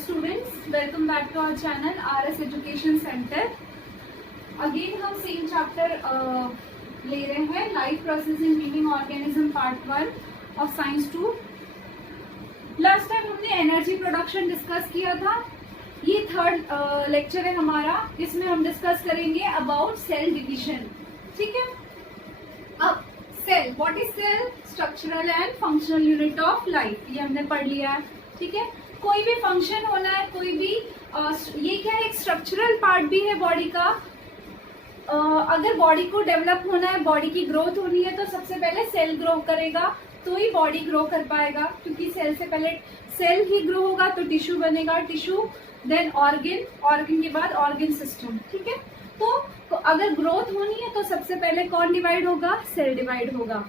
students, welcome back to our channel RS Education Center. Again हम same chapter ले रहे हैं life process in living organism part 1 और science 2. Last time हमने energy production discuss किया था. ये थर्ड लेक्चर है हमारा. इसमें हम डिस्कस करेंगे अबाउट सेल डिविजन. ठीक है. अब cell, what is cell? Structural and functional unit of life. ये हमने पढ़ लिया है. ठीक है. कोई भी फंक्शन होना है, कोई भी ये क्या है, एक स्ट्रक्चरल पार्ट भी है बॉडी का. अगर बॉडी को डेवलप होना है, बॉडी की ग्रोथ होनी है, तो सबसे पहले सेल ग्रो करेगा तो ही बॉडी ग्रो कर पाएगा. क्योंकि सेल से पहले सेल ही ग्रो होगा तो टिश्यू बनेगा, टिश्यू देन ऑर्गन, ऑर्गन के बाद ऑर्गन सिस्टम. ठीक है. तो अगर ग्रोथ होनी है तो सबसे पहले कौन डिवाइड होगा? सेल डिवाइड होगा.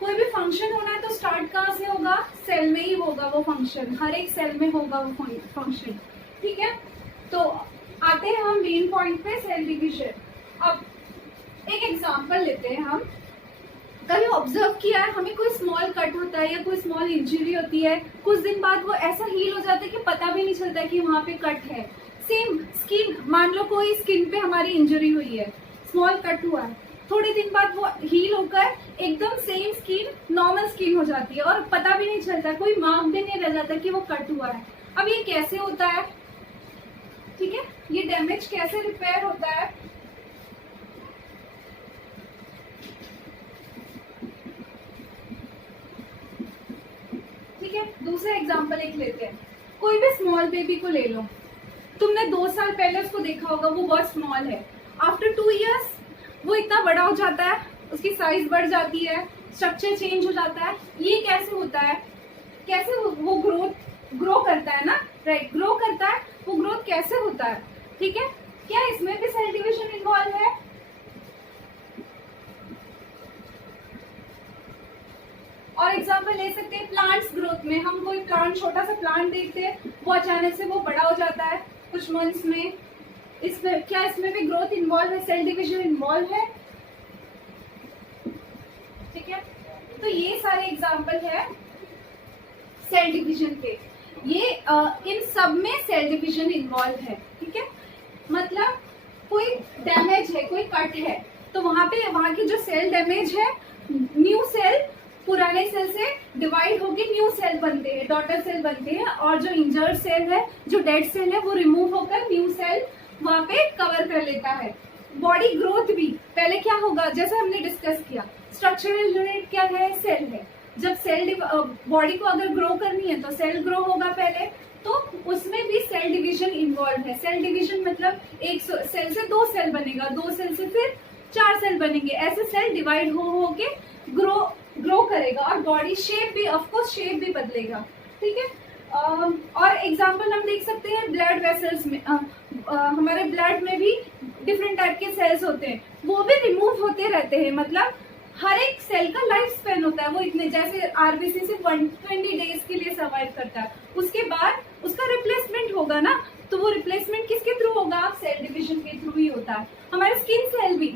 कोई भी फंक्शन होना है तो स्टार्ट कहाँ से होगा? सेल में ही होगा वो फंक्शन. हर एक सेल में होगा वो फंक्शन. ठीक है. तो आते हैं हम मेन पॉइंट पे, सेल डिवीजन. अब एक एग्जांपल लेते हैं हम. कभी ऑब्जर्व किया है, हमें कोई स्मॉल कट होता है या कोई स्मॉल इंजरी होती है, कुछ दिन बाद वो ऐसा हील हो जाता है कि पता भी नहीं चलता कि वहां पे कट है. सेम स्किन, मान लो कोई स्किन पे हमारी इंजरी हुई है, स्मॉल कट हुआ है, थोड़े दिन बाद वो हील होकर एकदम सेम स्किन नॉर्मल स्किन हो जाती है और पता भी नहीं चलता, कोई मार्क भी नहीं रह जाता कि वो कट हुआ है. अब ये कैसे होता है? ठीक है. ये डैमेज कैसे रिपेयर होता है? ठीक है. दूसरा एग्जांपल एक लेते हैं. कोई भी स्मॉल बेबी को ले लो. तुमने 2 साल पहले उसको देखा होगा, वो बहुत स्मॉल है. आफ्टर 2 इयर्स वो इतना बड़ा हो जाता है, उसकी साइज बढ़ जाती है, स्ट्रक्चर चेंज हो जाता है. ये कैसे होता है? कैसे वो ग्रो करता है ना, राइट, ग्रो करता है. वो ग्रोथ कैसे होता है? ठीक है. क्या इसमें भी सेल डिवीजन इन्वॉल्व है? और एग्जांपल ले सकते हैं प्लांट्स ग्रोथ में. हम कोई प्लांट, छोटा सा प्लांट देखते हैं, वो अचानक से वो बड़ा हो जाता है कुछ मंथ्स में. इसमें क्या, इसमें भी ग्रोथ इन्वॉल्व है, सेल डिवीजन इन्वॉल्व है? ठीक है. तो ये सारे एग्जांपल है सेल डिवीजन के. ये इन सब में सेल डिवीजन इन्वॉल्व है. ठीक है. मतलब कोई डैमेज है, कोई कट है, तो वहां की जो सेल डैमेज है, न्यू सेल पुराने सेल से डिवाइड होके न्यू सेल बनते हैं, डॉटर सेल बनते हैं. और जो इंजर्ड सेल है, जो डेड सेल है, वो रिमूव होकर न्यू सेल वहां पे कवर कर लेता है. बॉडी ग्रोथ भी पहले क्या होगा, जैसे हमने डिस्कस किया, स्ट्रक्चरल यूनिट क्या है? सेल है. जब सेल बॉडी को अगर ग्रो करनी है तो सेल ग्रो होगा पहले, तो उसमें भी सेल डिवीजन इन्वॉल्व है. सेल डिवीजन मतलब एक सेल से 2 सेल बनेगा, 2 सेल से फिर 4 सेल बनेंगे. ऐसे सेल डिवाइड हो के ग्रो करेगा. और बॉडी शेप भी, ऑफकोर्स शेप भी बदलेगा. ठीक है. और एग्जांपल हम देख सकते हैं ब्लड वेसल्स में. हमारे ब्लड में भी डिफरेंट टाइप के सेल्स होते हैं, वो भी रिमूव होते रहते हैं. मतलब हर एक सेल का लाइफ स्पेन होता है. वो इतने, जैसे आरबीसी से 120 डेज के लिए सर्वाइव करता है, उसके बाद उसका रिप्लेसमेंट होगा ना, तो वो रिप्लेसमेंट किसके थ्रू होगा? सेल डिवीजन के थ्रू ही होता है. हमारे स्किन सेल भी,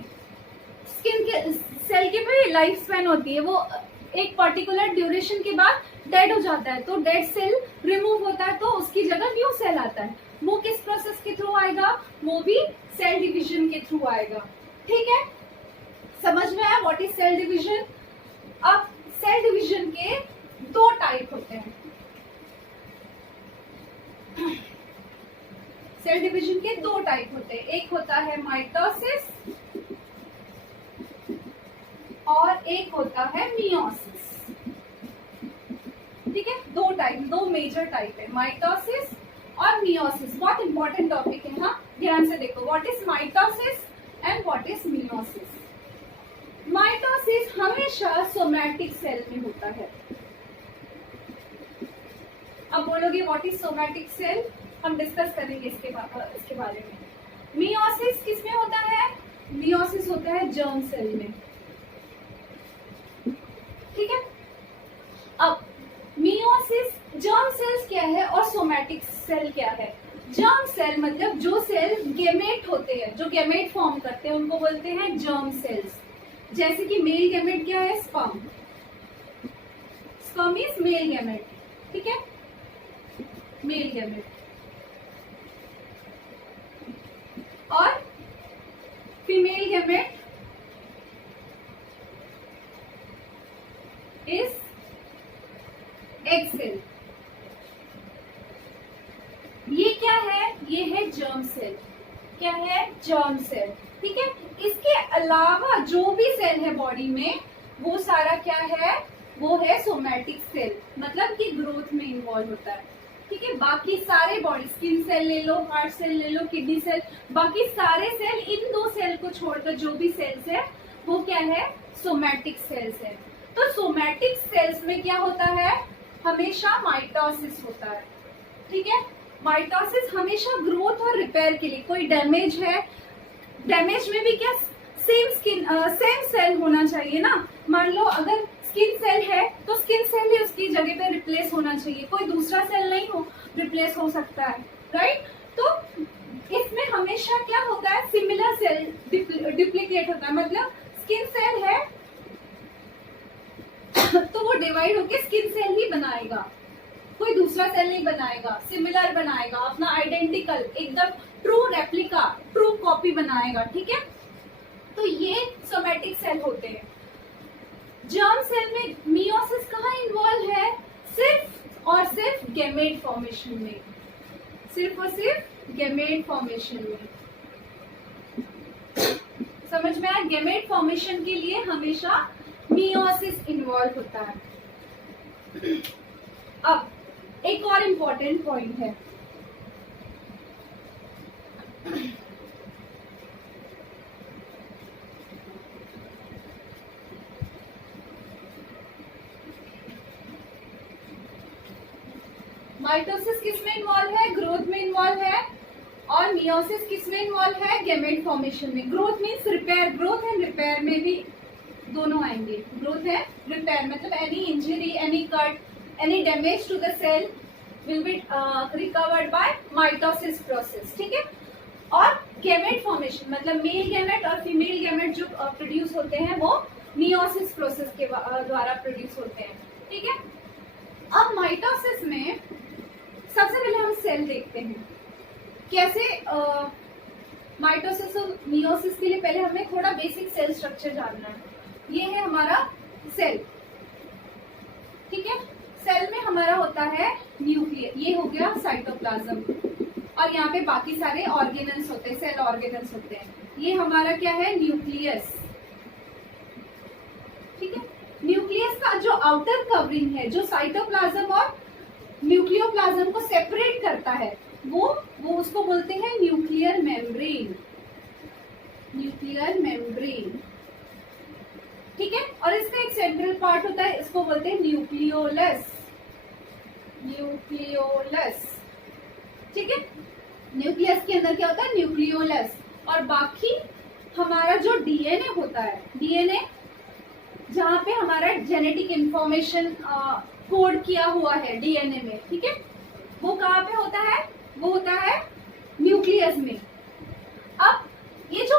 स्किन के सेल की भी लाइफ स्पेन होती है. वो एक पर्टिकुलर ड्यूरेशन के बाद डेड हो जाता है, तो डेड सेल रिमूव होता है, तो उसकी जगह न्यू सेल आता है. वो किस प्रोसेस के थ्रू आएगा? वो भी सेल डिवीजन के थ्रू आएगा. ठीक है. समझ में आया व्हाट इज सेल डिवीजन? अब सेल डिवीजन के 2 टाइप होते हैं. सेल डिवीजन के 2 टाइप होते हैं. एक होता है माइटोसिस और एक होता है मियोसिस. ठीक है. 2 टाइप, 2 मेजर टाइप है, माइटोसिस और मियोसिस. बहुत इंपॉर्टेंट टॉपिक है. हाँ, ध्यान से देखो. What is mitosis and what is meiosis? Mitosis हमेशा सोमैटिक सेल में होता है. अब बोलोगे व्हाट इज सोमैटिक सेल? हम डिस्कस करेंगे इसके बारे में. मियोसिस किस में होता है? मियोसिस होता है जर्म सेल में. ठीक है. अब मियोसिस, जर्म सेल्स क्या है और सोमैटिक सेल क्या है? जर्म सेल मतलब जो सेल गेमेट होते हैं, जो गेमेट फॉर्म करते हैं, उनको बोलते हैं जर्म सेल्स. जैसे कि मेल गेमेट क्या है? Sperm. Sperm is male gamete. ठीक है. Male gamete. Female gamete is egg cell. ये क्या है? ये है जर्म सेल। क्या है? Germ cell. ठीक है। इसके अलावा जो भी सेल है बॉडी में वो सारा क्या है? वो है सोमैटिक सेल, मतलब कि ग्रोथ में इन्वॉल्व होता है। ठीक है। बाकी सारे बॉडी, स्किन सेल ले लो, हार्ट सेल ले लो, किडनी सेल, बाकी सारे सेल, इन दो सेल को छोड़कर जो भी सेल्स है वो क्या है? सोमैटिक सेल्स है। तो सोमैटिक सेल्स में क्या होता है? हमेशा माइटोसिस होता है। ठीक है। माइटोसिस हमेशा ग्रोथ और रिपेयर के लिए। कोई डैमेज है, डैमेज में भी क्या सेम सेल होना चाहिए ना। मान लो अगर स्किन सेल है तो स्किन सेल ही उसकी जगह पे रिप्लेस होना चाहिए, कोई दूसरा सेल नहीं हो रिप्लेस हो सकता है, राइट। तो इसमें हमेशा क्या होता है? सिमिलर सेल डिप्लीकेट होता है। मतलब स्किन सेल है तो वो डिवाइड होके स्किन सेल ही बनाएगा, कोई दूसरा सेल नहीं बनाएगा, सिमिलर बनाएगा, अपना आइडेंटिकल, एकदम ट्रू रेप्लिका, ट्रू कॉपी बनाएगा। ठीक है। तो ये सोमैटिक सेल होते हैं। जर्म सेल में मियोसिस कहाँ इन्वॉल्व है? सिर्फ और सिर्फ गैमेट फॉर्मेशन में, सिर्फ और सिर्फ गैमेट फॉर्मेशन में। समझ में आया? गैमेट फॉर्मेशन के लिए हमेशा मियोसिस इन्वॉल्व होता है। अब एक और इम्पोर्टेंट पॉइंट है, माइटोसिस किस में इन्वॉल्व है? ग्रोथ में इन्वॉल्व है। और मियोसिस किस में इन्वॉल्व है? गैमेट फॉर्मेशन में। Growth means repair, growth and repair में भी दोनों आएंगे। ग्रोथ है रिपेयर, मतलब any injury, any cut, any damage to the cell will be recovered by mitosis process. ठीक है। और गैमेट फॉर्मेशन मतलब मेल गैमेट और फीमेल गैमेट जो प्रोड्यूस होते हैं वो मियोसिस प्रोसेस के द्वारा प्रोड्यूस होते हैं। ठीक है। अब माइटोसिस में सबसे पहले हम सेल देखते हैं कैसे। माइटोसिस और मियोसिस के लिए पहले हमें थोड़ा बेसिक सेल स्ट्रक्चर जानना है। ये है हमारा सेल। ठीक है। सेल में हमारा होता है न्यूक्लियस, ये हो गया साइटोप्लाज्म, और यहाँ पे बाकी सारे ऑर्गेनल्स होते हैं, सेल ऑर्गेनल्स होते हैं। ये हमारा क्या है? न्यूक्लियस। ठीक है। न्यूक्लियस का जो आउटर कवरिंग है, जो साइटोप्लाज्म और न्यूक्लियोप्लाज्म को सेपरेट करता है, वो उसको बोलते हैं न्यूक्लियर मेम्ब्रेन। Nuclear membrane. ठीक है। और इसका एक सेंट्रल पार्ट होता है, इसको बोलते हैं न्यूक्लियोलस। न्यूक्लियोलस। ठीक है। न्यूक्लियस के अंदर क्या होता है? न्यूक्लियोलस। और बाकी हमारा जो डीएनए होता है, डीएनए जहाँ पे हमारा जेनेटिक इंफॉर्मेशन कोड किया हुआ है डीएनए में, ठीक है, वो कहाँ पे होता है? वो होता है न्यूक्लियस में। अब ये जो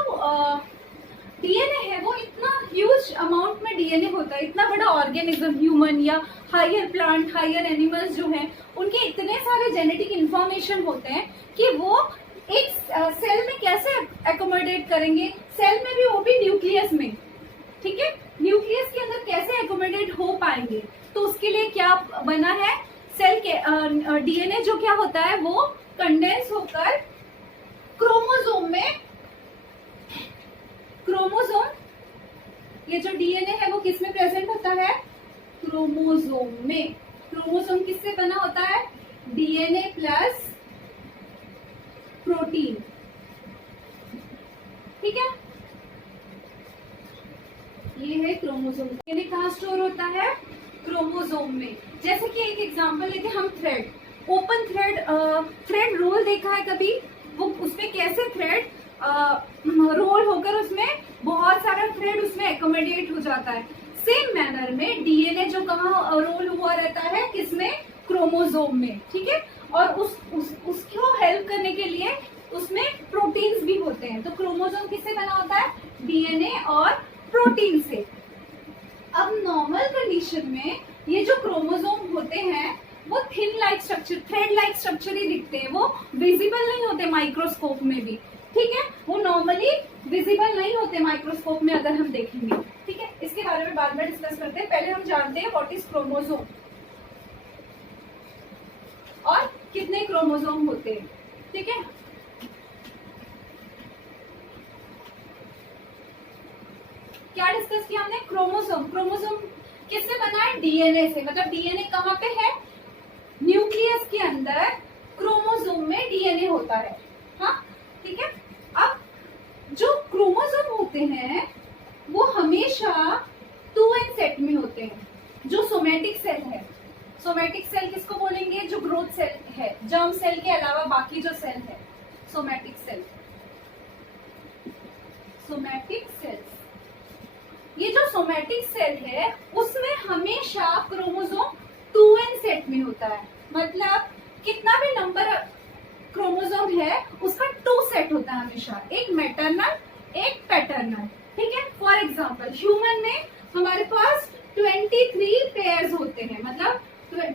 डीएनए है वो इतना ह्यूज अमाउंट में डीएनए होता है, इतना बड़ा ऑर्गेनिज्म, ह्यूमन या हायर प्लांट, हायर एनिमल्स जो हैं, उनके इतने सारे जेनेटिक इंफॉर्मेशन होते हैं कि वो एक सेल में कैसे एकोमोडेट करेंगे, सेल में भी, वो भी न्यूक्लियस में। ठीक है। न्यूक्लियस के अंदर कैसे एकोमोडेट हो पाएंगे? तो उसके लिए क्या बना है? सेल के डीएनए जो क्या होता है वो कंडेंस होकर क्रोमोसोम में, क्रोमोसोम, ये जो डीएनए है वो किस में प्रेजेंट होता है? क्रोमोसोम में। क्रोमोसोम किससे बना होता है? DNA plus protein. ठीक है। ये है क्रोमोसोम। डीएनए कहाँ स्टोर होता है? क्रोमोसोम में। जैसे कि एक एग्जांपल लेते हैं हम, thread, open thread, thread roll देखा है कभी? वो उसमें कैसे थ्रेड रोल होकर उसमें बहुत सारा थ्रेड उसमें एकोमोडेट हो जाता है। सेम मैनर में डीएनए जो कहाँ रोल हुआ रहता है, किसमें? क्रोमोसोम में। ठीक है। और उसको हेल्प करने के लिए उसमें प्रोटीन्स भी होते हैं। तो क्रोमोसोम किससे बना होता है? डीएनए और प्रोटीन से। अब नॉर्मल कंडीशन में ये जो क्रोमोसोम होते हैं वो thin like structure, thread like structure ही दिखते हैं, वो विजिबल नहीं होते माइक्रोस्कोप में भी। ठीक है। वो नॉर्मली विजिबल नहीं होते माइक्रोस्कोप में अगर हम देखेंगे, ठीक है। इसके बारे में बाद में डिस्कस करते हैं। पहले हम जानते हैं व्हाट इज क्रोमोसोम और कितने क्रोमोसोम होते हैं, ठीक है। क्या डिस्कस किया हमने? क्रोमोसोम। क्रोमोसोम किससे बना है? डीएनए से। मतलब डीएनए कहाँ पे है? न्यूक्लियस के अंदर क्रोमोसोम में डीएनए होता है, हाँ, ठीक है। अब जो क्रोमोसोम होते हैं वो हमेशा 2n सेट में होते हैं। जो सोमेटिक सेल है, सोमेटिक सेल किसको बोलेंगे? जो ग्रोथ सेल है, जर्म सेल के अलावा बाकी जो सेल है, सोमेटिक सेल। सोमेटिक सेल्स, ये जो सोमेटिक सेल है उसमें हमेशा क्रोमोसोम 2n सेट में होता है। मतलब कितना भी नंबर क्रोमोसोम है उसका 2 सेट होता है हमेशा, एक मैटरनल एक पैटर्नल, ठीक है। फॉर एग्जांपल ह्यूमन में हमारे पास 23 पेयर्स होते हैं, मतलब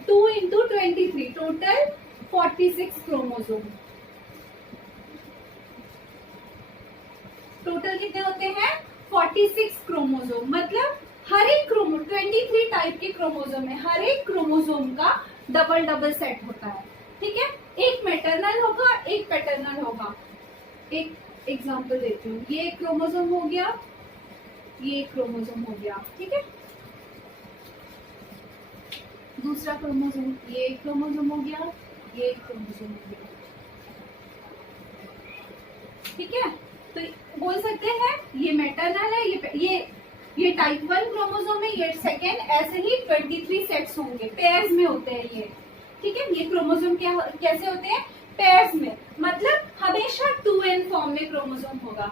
2 इंटू 23 टोटल 46 क्रोमोसोम। टोटल कितने होते हैं? 46 क्रोमोसोम। मतलब हर एक 23 टाइप के क्रोमोसोम है, हर एक क्रोमोसोम का डबल डबल सेट होता है, ठीक है। एक मैटरनल होगा एक पैटर्नल होगा। एक एग्जांपल देती हूँ, ये एक क्रोमोसोम हो गया, ये एक क्रोमोसोम हो गया, ठीक है। दूसरा क्रोमोसोम, ये एक क्रोमोसोम हो गया, ये एक क्रोमोसोम हो गया, ठीक है। तो बोल सकते हैं ये मैटरनल है, ये टाइप 1 क्रोमोसोम है, ये सेकेंड, ऐसे ही 23 सेट्स होंगे, पेयर्स में होते हैं ये, ठीक है। ये क्रोमोसोम कैसे होते हैं? पेयर्स में। मतलब हमेशा 2n फॉर्म में क्रोमोसोम होगा।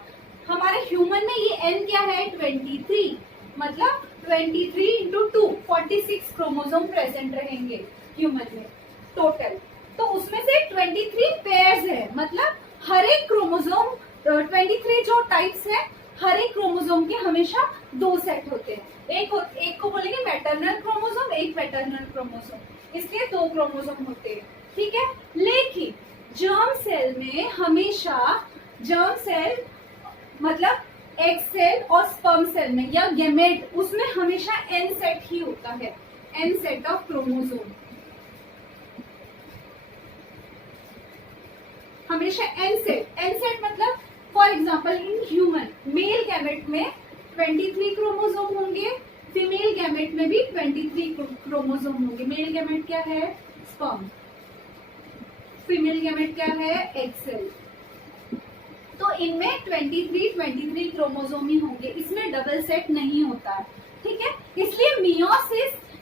हमारे ह्यूमन में ये n क्या है? 23। मतलब 23 इंटू 2 46 क्रोमोसोम प्रेजेंट रहेंगे ह्यूमन में टोटल। तो उसमें से 23 पेयर्स है, मतलब हर एक क्रोमोसोम 23 जो टाइप्स है, हर एक क्रोमोसोम के हमेशा 2 सेट होते हैं। एक को बोलेंगे मैटरनल क्रोमोसोम, एक पैटर्नल क्रोमोसोम, इसलिए 2 क्रोमोसोम होते हैं, ठीक है। लेकिन जर्म सेल में हमेशा, जर्म सेल मतलब एग सेल और स्पर्म सेल में या गैमेट, उसमें हमेशा n सेट ही होता है, n सेट ऑफ क्रोमोसोम, हमेशा n सेट मतलब for example in human male gamete में 23 क्रोमोसोम होंगे, फीमेल गैमेट में भी 23 क्रोमोसोम होंगे। मेल गैमेट क्या है? स्पर्म। फीमेल गैमेट क्या है? Egg cell. तो इनमें 23 क्रोमोसोम ही होंगे, इसमें डबल सेट नहीं होता है, ठीक है। इसलिए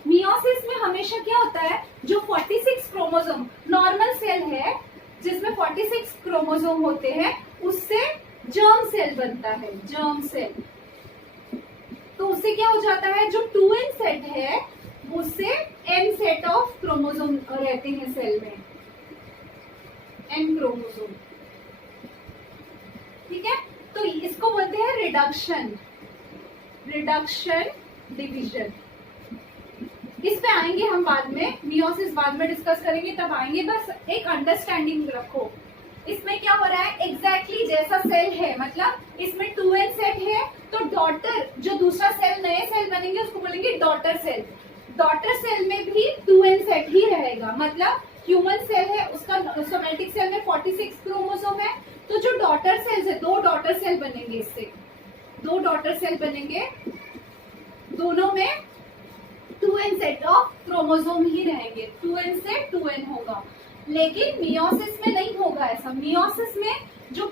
मियोसिस में हमेशा क्या होता है? जो 46 क्रोमोसोम नॉर्मल सेल है जिसमें 46 क्रोमोसोम होते हैं, उससे जर्म सेल बनता है, जर्म सेल। तो उससे क्या हो जाता है? जो 2n सेट है उससे n सेट ऑफ क्रोमोसोम रहते हैं सेल में, n क्रोमोसोम, ठीक है। तो इसको बोलते हैं रिडक्शन डिवीजन। इस पे आएंगे हम बाद में, मियोसिस बाद में डिस्कस करेंगे तब आएंगे। बस एक अंडरस्टैंडिंग रखो, इसमें क्या हो रहा है? एग्जैक्टली जैसा सेल है, मतलब इसमें 2n सेट है, तो डॉटर जो दूसरा सेल, नए सेल बनेंगे उसको बोलेंगे डॉटर सेल। डॉटर सेल में भी 2n सेट ही रहेगा। मतलब ह्यूमन सेल है, उसका सोमेटिक सेल में 46 क्रोमोसोम है, तो जो डॉटर सेल्स है, 2 डॉटर सेल बनेंगे, इससे 2 डॉटर सेल बनेंगे, दोनों में 2n सेट ऑफ क्रोमोसोम ही रहेंगे, 2n से 2n होगा। लेकिन मियोसिस में नहीं होगा ऐसा। मियोसिस में जो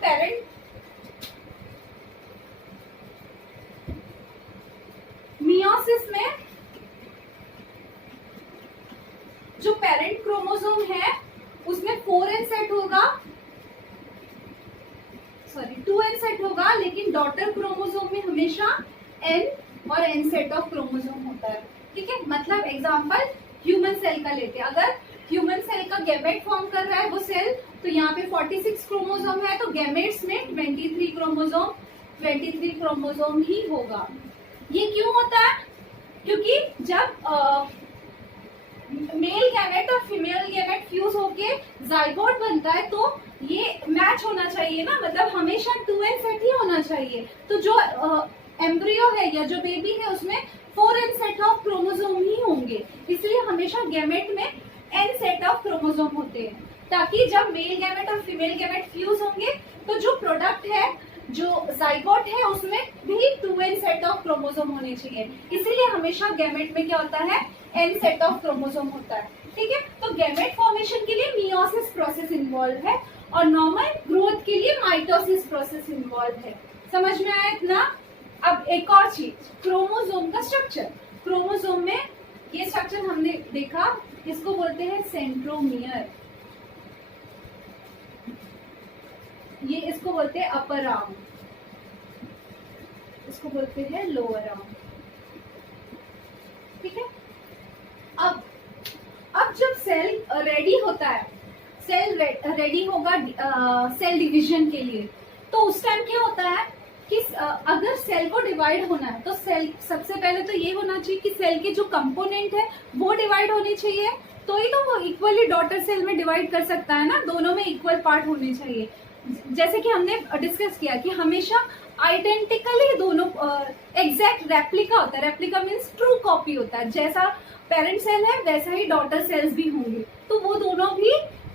पेरेंट क्रोमोसोम है उसमें 4n सेट होगा, सॉरी 2n सेट होगा, लेकिन डॉटर क्रोमोसोम में हमेशा n और n सेट ऑफ क्रोमोसोम होता है, ठीक है। मतलब एग्जांपल ह्यूमन सेल का लेते हैं, अगर ह्यूमन सेल का गैमेट फॉर्म कर रहा है वो सेल, तो यहाँ पे 46 क्रोमोसोम है, तो गैमेट्स में 23 क्रोमोसोम ही होगा। ये क्यों होता है? क्योंकि जब मेल गैमेट और फीमेल गैमेट फ्यूज होके जाइगोट बनता है, तो ये मैच होना चाहिए ना, मतलब हमेशा 2n सेट ही होना चाहिए। तो जो एम्ब्रियो है या जो बेबी है उसमें 4n सेट ऑफ क्रोमोसोम ही होंगे, इसलिए हमेशा गैमेट में n सेट ऑफ क्रोमोसोम होते हैं, ताकि जब मेल गैमेट और फीमेल गैमेट फ्यूज होंगे तो जो प्रोडक्ट है, जो जाइगोट है, उसमें भी 2n सेट ऑफ क्रोमोसोम होने चाहिए। इसीलिए हमेशा गैमेट में क्या होता है, n सेट ऑफ क्रोमोसोम होता है। ठीक है, तो गैमेट फॉर्मेशन के लिए मियोसिस प्रोसेस इन्वॉल्व है और नॉर्मल ग्रोथ के लिए माइटोसिस प्रोसेस इन्वॉल्व है। समझ में आया इतना? अब एक और चीज, क्रोमोसोम का स्ट्रक्चर। क्रोमोसोम में ये स्ट्रक्चर हमने देखा, इसको बोलते हैं सेंट्रोमियर, ये इसको बोलते हैं अपर आर्म, इसको बोलते हैं लोअर आर्म। ठीक है, अब जब सेल रेडी होता है, सेल रेडी होगा सेल डिवीजन के लिए, तो उस टाइम क्या होता है कि अगर सेल को डिवाइड होना है तो सेल सबसे पहले तो ये होना चाहिए कि सेल के जो कंपोनेंट है वो डिवाइड होने चाहिए, तो ही तो वो इक्वली डॉटर सेल में डिवाइड कर सकता है ना, दोनों में इक्वल पार्ट होने चाहिए। जैसे कि हमने डिस्कस किया कि हमेशा आइडेंटिकली दोनों एग्जैक्ट रेप्लिका होता है, रेप्लिका मीन्स ट्रू कॉपी होता है, जैसा पेरेंट सेल है वैसा ही डॉटर सेल्स भी होंगे, तो वो दोनों भी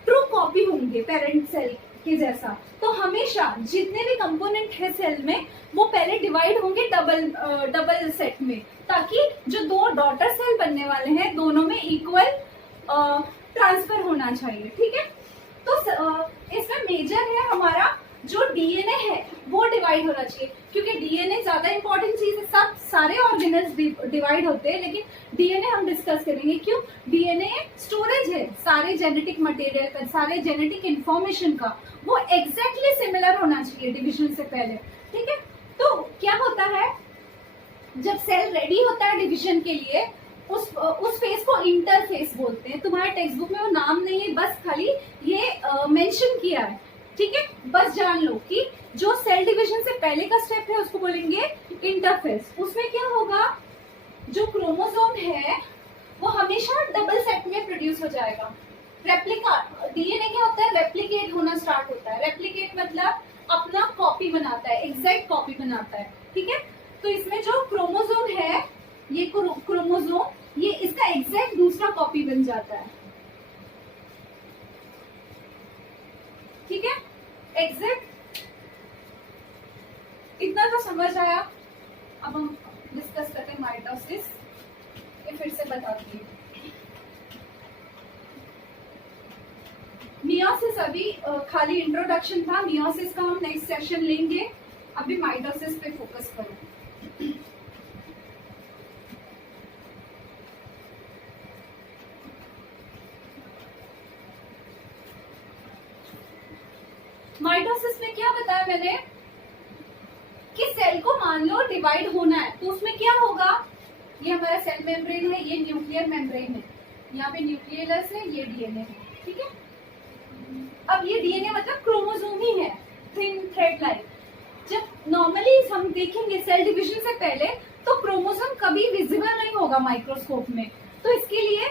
ट्रू कॉपी होंगे पेरेंट सेल के जैसा। तो हमेशा जितने भी कंपोनेंट है सेल में वो पहले डिवाइड होंगे डबल सेट में, ताकि जो दो डॉटर सेल बनने वाले हैं दोनों में इक्वल ट्रांसफर होना चाहिए। ठीक है, तो इसमें मेजर है हमारा जो डीएनए है वो डिवाइड होना चाहिए, क्योंकि डीएनए ज्यादा इंपॉर्टेंट चीज है। सब सारे ऑर्गेनल्स डिवाइड होते हैं, लेकिन डीएनए हम डिस्कस करेंगे। क्यों? डीएनए स्टोरेज है सारे जेनेटिक मटेरियल का, सारे जेनेटिक इंफॉर्मेशन का, वो एग्जैक्टली सिमिलर होना चाहिए डिविजन से पहले। ठीक है, तो क्या होता है जब सेल रेडी होता है डिविजन के लिए, उस फेज को इंटरफेस बोलते हैं। तुम्हारे टेक्स्ट बुक में वो नाम नहीं है, बस खाली ये मेंशन किया है। ठीक है, बस जान लो कि जो सेल डिवीजन से पहले का स्टेप है उसको बोलेंगे इंटरफेस। उसमें क्या होगा, जो क्रोमोसोम है वो हमेशा डबल सेट में प्रोड्यूस हो जाएगा। रेप्लिका, डीएनए क्या होता है, रेप्लिकेट होना स्टार्ट होता है। रेप्लिकेट मतलब अपना कॉपी बनाता है, एग्जैक्ट कॉपी बनाता है। ठीक है, तो इसमें जो क्रोमोसोम है, ये क्रोमोसोम, ये इसका एग्जैक्ट दूसरा कॉपी बन जाता है। ठीक है, एग्जैक्ट, इतना तो समझ आया। अब हम डिस्कस करते हैं माइटोसिस। ये फिर से बताती हूँ। मियोसिस अभी खाली इंट्रोडक्शन था, मियोसिस का हम नेक्स्ट सेशन लेंगे। अभी माइटोसिस पे फोकस करो। माइटोसिस में क्या बताया मैंने कि सेल को मान लो डिवाइड होना है, तो उसमें क्या होगा, ये हमारा सेल मेम्ब्रेन है, ये न्यूक्लियर मेम्ब्रेन है, यहाँ पे न्यूक्लियस है, ये डीएनए है। ठीक है, अब ये डीएनए मतलब क्रोमोसोम ही है, थिन थ्रेड लाइक। जब नॉर्मली हम देखेंगे सेल डिवीजन से पहले, तो क्रोमोसोम कभी विजिबल नहीं होगा माइक्रोस्कोप में, तो इसके लिए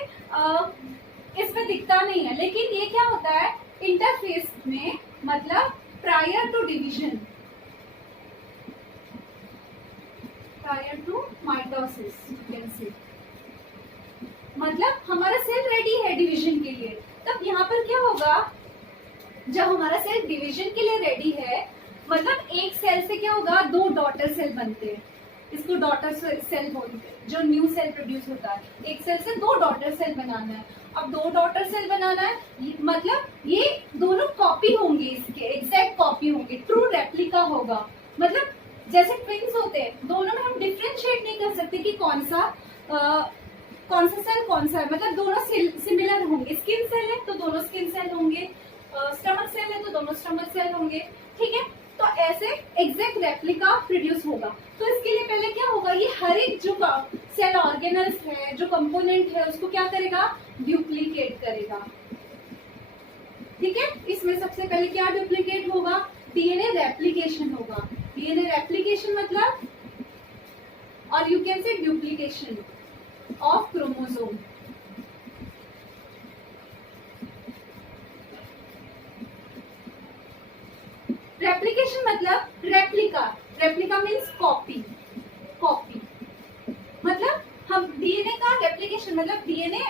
इसमें दिखता नहीं है। लेकिन ये क्या होता है इंटरफेस में, मतलब prior to division, prior to mitosis, मतलब हमारा सेल रेडी है डिवीजन के लिए। तब यहाँ पर क्या होगा, जब हमारा सेल डिवीजन के लिए रेडी है, मतलब एक सेल से क्या होगा, दो डॉटर सेल बनते हैं, इसको डॉटर सेल बोलते हैं, जो न्यू सेल प्रोड्यूस होता है। एक सेल से दो डॉटर सेल बनाना है। अब दो डॉटर सेल बनाना है, मतलब ये दोनों कॉपी होंगे, इसके एग्जैक्ट कॉपी होंगे, ट्रू रेप्लिका होगा। मतलब जैसे ट्विंस होते हैं, दोनों में हम डिफ्रेंशिएट नहीं कर सकते कि कौन सा सेल कौन सा है, मतलब दोनों सिमिलर होंगे। स्किन सेल है तो दोनों स्किन सेल होंगे, स्टमक सेल है तो दोनों स्टमक सेल होंगे। ठीक है, तो ऐसे एग्जैक्ट रेप्लिका प्रोड्यूस होगा। तो इसके लिए पहले क्या होगा, ये हर एक जो सेल ऑर्गेनल्स है, जो कंपोनेंट है, उसको क्या करेगा, डुप्लीकेट करेगा। ठीक है, इसमें सबसे पहले क्या डुप्लीकेट होगा, डीएनए रेप्लिकेशन होगा। डीएनए रेप्लिकेशन मतलब, और you can say duplication of chromosome. Replication मतलब replica, replica means copy, copy मतलब हम डीएनए का रेप्लिकेशन मतलब डीएनए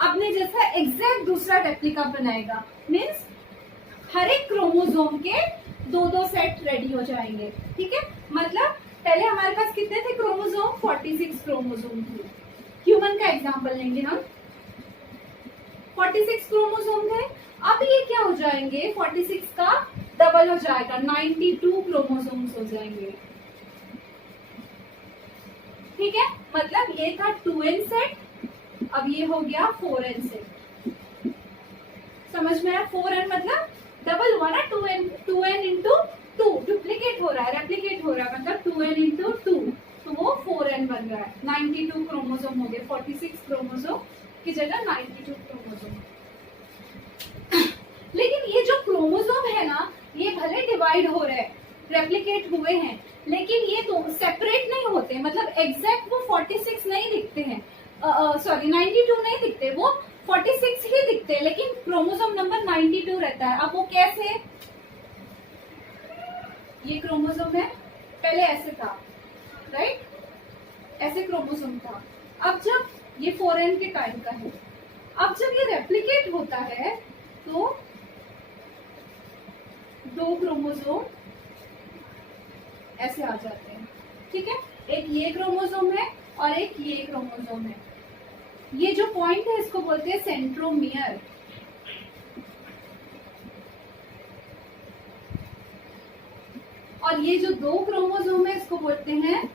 अपने जैसा एग्जैक्ट दूसरा रेप्लिका बनाएगा, मीन्स हर एक क्रोमोसोम के दो दो सेट रेडी हो जाएंगे, ठीक है। मतलब पहले हमारे पास कितने थे क्रोमोसोम, 46 क्रोमोसोम थे। ह्यूमन का एग्जांपल लेंगे हम, 46 क्रोमोसोम थे। अब ये क्या हो जाएंगे, 46 का डबल हो जाएगा, 92 क्रोमोसोम्स हो जाएंगे, ठीक है। मतलब ये था 2n सेट, अब ये हो गया 4n सेट। समझ में आया? 4n मतलब डबल हुआ ना, 2n इंटू 2 डुप्लीकेट हो रहा है, रेप्लीकेट हो रहा है, मतलब 2n इंटू 2, तो वो 4n बन रहा है। 92 क्रोमोसोम हो गए, 46 क्रोमोसोम की जगह 92 क्रोमोसोम। लेकिन ये जो क्रोमोसोम है ना, ये भले डिवाइड हो रहे हैं, रेप्लिकेट हुए हैं, लेकिन ये तो सेपरेट नहीं होते, मतलब एग्जैक्ट वो 46 नहीं दिखते हैं, सॉरी 92 नहीं दिखते, वो 46 ही दिखते हैं, लेकिन क्रोमोसोम नंबर 92 रहता है। अब वो कैसे, ये क्रोमोसोम है, पहले ऐसे था, राइट, ऐसे क्रोमोसोम था। अब जब ये 4n के टाइम का है, अब जब ये रेप्लिकेट होता है तो दो क्रोमोसोम ऐसे आ जाते हैं, ठीक है। एक ये क्रोमोसोम है और एक ये क्रोमोसोम है। ये जो पॉइंट है इसको बोलते हैं सेंट्रोमियर। और ये जो दो क्रोमोसोम है इसको बोलते हैं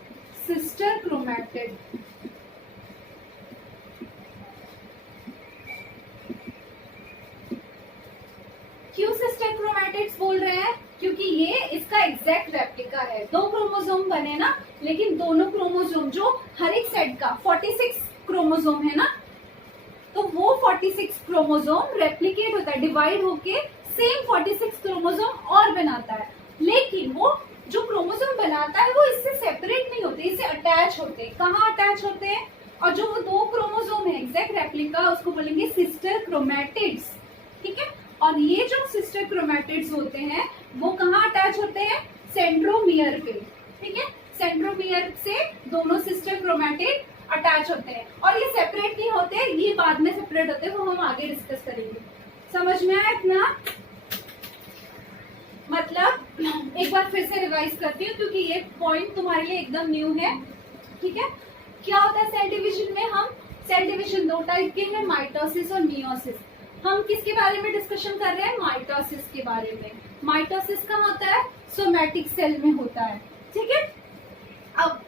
सिस्टर क्रोमैटिड। क्यों सिस्टर क्रोमैटिड्स बोल रहे हैं, क्योंकि ये इसका एग्जैक्ट रेप्लिका है। दो क्रोमोसोम बने ना, लेकिन दोनों क्रोमोसोम जो हर एक सेट का 46 क्रोमोसोम है ना, तो वो 46 क्रोमोसोम रेप्लिकेट होता है, डिवाइड होके सेम 46 क्रोमोसोम और बनाता है। लेकिन वो जो क्रोमोसोम बनाता है वो इससे सेपरेट नहीं होते, इससे अटैच होते हैं। कहाँ अटैच होते हैं? और जो वो दो क्रोमोसोम है एग्जैक्ट रेप्लिका, उसको बोलेंगे सिस्टर क्रोमैटिड्स, ठीक है। और ये जो सिस्टर क्रोमैटिड्स होते हैं वो कहाँ अटैच होते हैं? सेंट्रोमियर पे, ठीक है। सेंट्रोमियर से दोनों सिस्टर क्रोमैटिड अटैच होते हैं और ये सेपरेट नहीं होते, ये बाद में सेपरेट होते हैं, वो हम आगे डिस्कस करेंगे। समझ में आया इतना? मतलब एक बार फिर से रिवाइज करती हूँ क्योंकि ये पॉइंट तुम्हारे लिए एकदम न्यू है, ठीक है। क्या होता है सेल डिवीजन में? हम सेल डिवीजन दो टाइप के हैं, माइटोसिस और मियोसिस। हम किसके बारे में डिस्कशन कर रहे हैं? माइटोसिस के बारे में। माइटोसिस का होता है सोमैटिक सेल में होता है, ठीक है। अब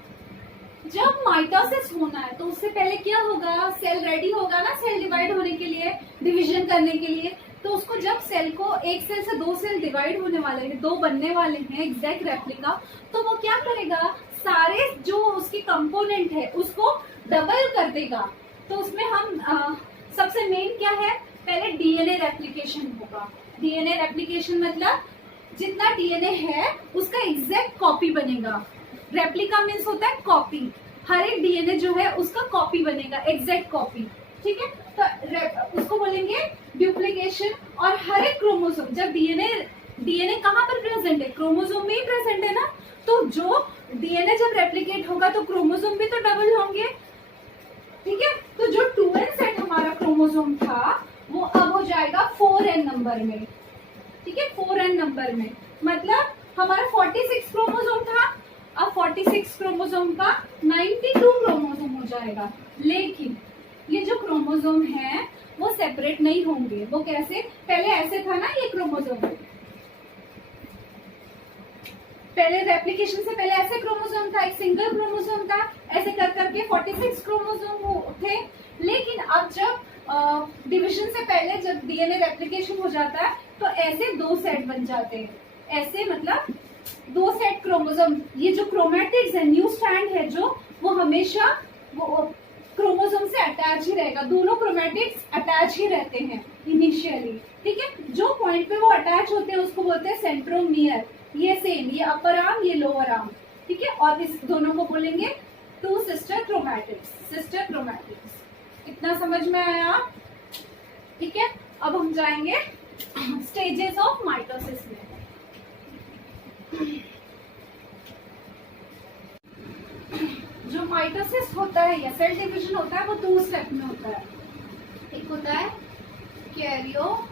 जब माइटोसिस होना है तो उससे पहले क्या होगा? सेल रेडी होगा ना सेल डिवाइड होने के लिए, डिवीजन करने के लिए। तो उसको जब सेल को एक सेल से दो सेल डिवाइड होने वाले हैं, दो बनने वाले हैं एग्जैक्ट रेप्लिका, तो वो क्या करेगा? सारे जो उसके कंपोनेंट है उसको डबल कर देगा। तो उसमें हम सबसे मेन क्या है? पहले डीएनए रेप्लिकेशन होगा। डीएनए रेप्लिकेशन मतलब जितना डीएनए है उसका एग्जैक्ट कॉपी बनेगा। रेप्लिका मीन्स होता है कॉपी, हर एक डीएनए जो है उसका कॉपी बनेगा, एग्जैक्ट कॉपी, ठीक है। तो उसको बोलेंगे डुप्लीकेशन। और हर एक क्रोमोसोम, जब डीएनए कहाँ पर प्रेजेंट है? क्रोमोसोम में ही प्रेजेंट है ना। तो जो डीएनए जब रेप्लिकेट होगा तो क्रोमोसोम भी तो डबल होंगे, ठीक है। तो जो 2n सेट हमारा क्रोमोसोम था वो अब हो जाएगा 4n नंबर में, ठीक है, 4n नंबर में। मतलब हमारा 46 क्रोमोसोम था, अब 46 क्रोमोसोम का 92 क्रोमोसोम हो जाएगा। लेकिन ये जो क्रोमोसोम है वो सेपरेट नहीं होंगे। वो कैसे? पहले ऐसे था ना ये क्रोमोसोम, पहले रेप्लिकेशन से पहले ऐसे क्रोमोसोम था, एक सिंगल क्रोमोसोम था, ऐसे कर करके 46 क्रोमोसोम थे। लेकिन अब जब डिवीजन से पहले जब डीएनए रेप्लिकेशन हो जाता है तो ऐसे दो सेट बन जाते हैं, ऐसे मतलब दो सेट क्रोमोसोम। ये जो क्रोमैटिड्स है, न्यू स्ट्रैंड है जो, वो हमेशा वो क्रोमोसोम से अटैच ही रहेगा। दोनों क्रोमैटिड्स अटैच ही रहते हैं इनिशियली, ठीक है। जो पॉइंट पे वो अटैच होते हैं उसको बोलते हैं सेंट्रोमियर। ये सेम, ये अपर आर्म, ये लोअर आर्म, ठीक है। और इस दोनों को बोलेंगे two sister chromatids, sister chromatids. इतना समझ में आया? ठीक है। अब हम जाएंगे स्टेजेस ऑफ माइटोसिस में। माइटोसिस होता है या सेल डिवीजन होता है वो 2 स्टेप में होता है। एक होता है कैरियोकाइनेसिस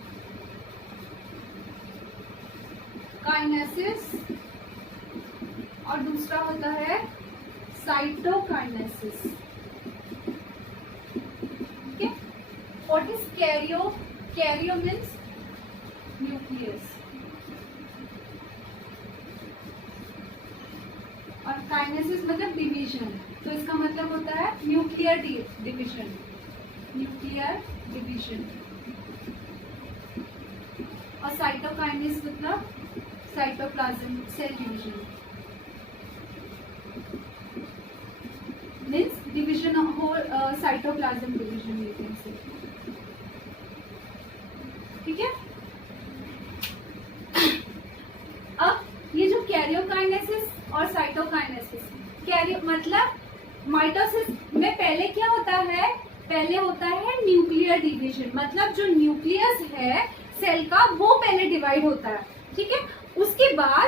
और दूसरा होता है cytokinesis. Okay, what is karyo? Karyo means nucleus और काइनेसिस मतलब डिवीजन, तो इसका मतलब होता है न्यूक्लियर डिवीजन। न्यूक्लियर डिवीजन और साइटोकाइनेसिस मतलब cytoplasm cell division means division whole cytoplasm division you can say. ठीक है, अब ये जो कैरियोकाइनेसिस और साइटोकाइनेसिस, कैरियो मतलब माइटोसिस में पहले क्या होता है? पहले होता है न्यूक्लियर डिवीजन, मतलब जो न्यूक्लियस है सेल का वो पहले डिवाइड होता है। ठीक है, उसके बाद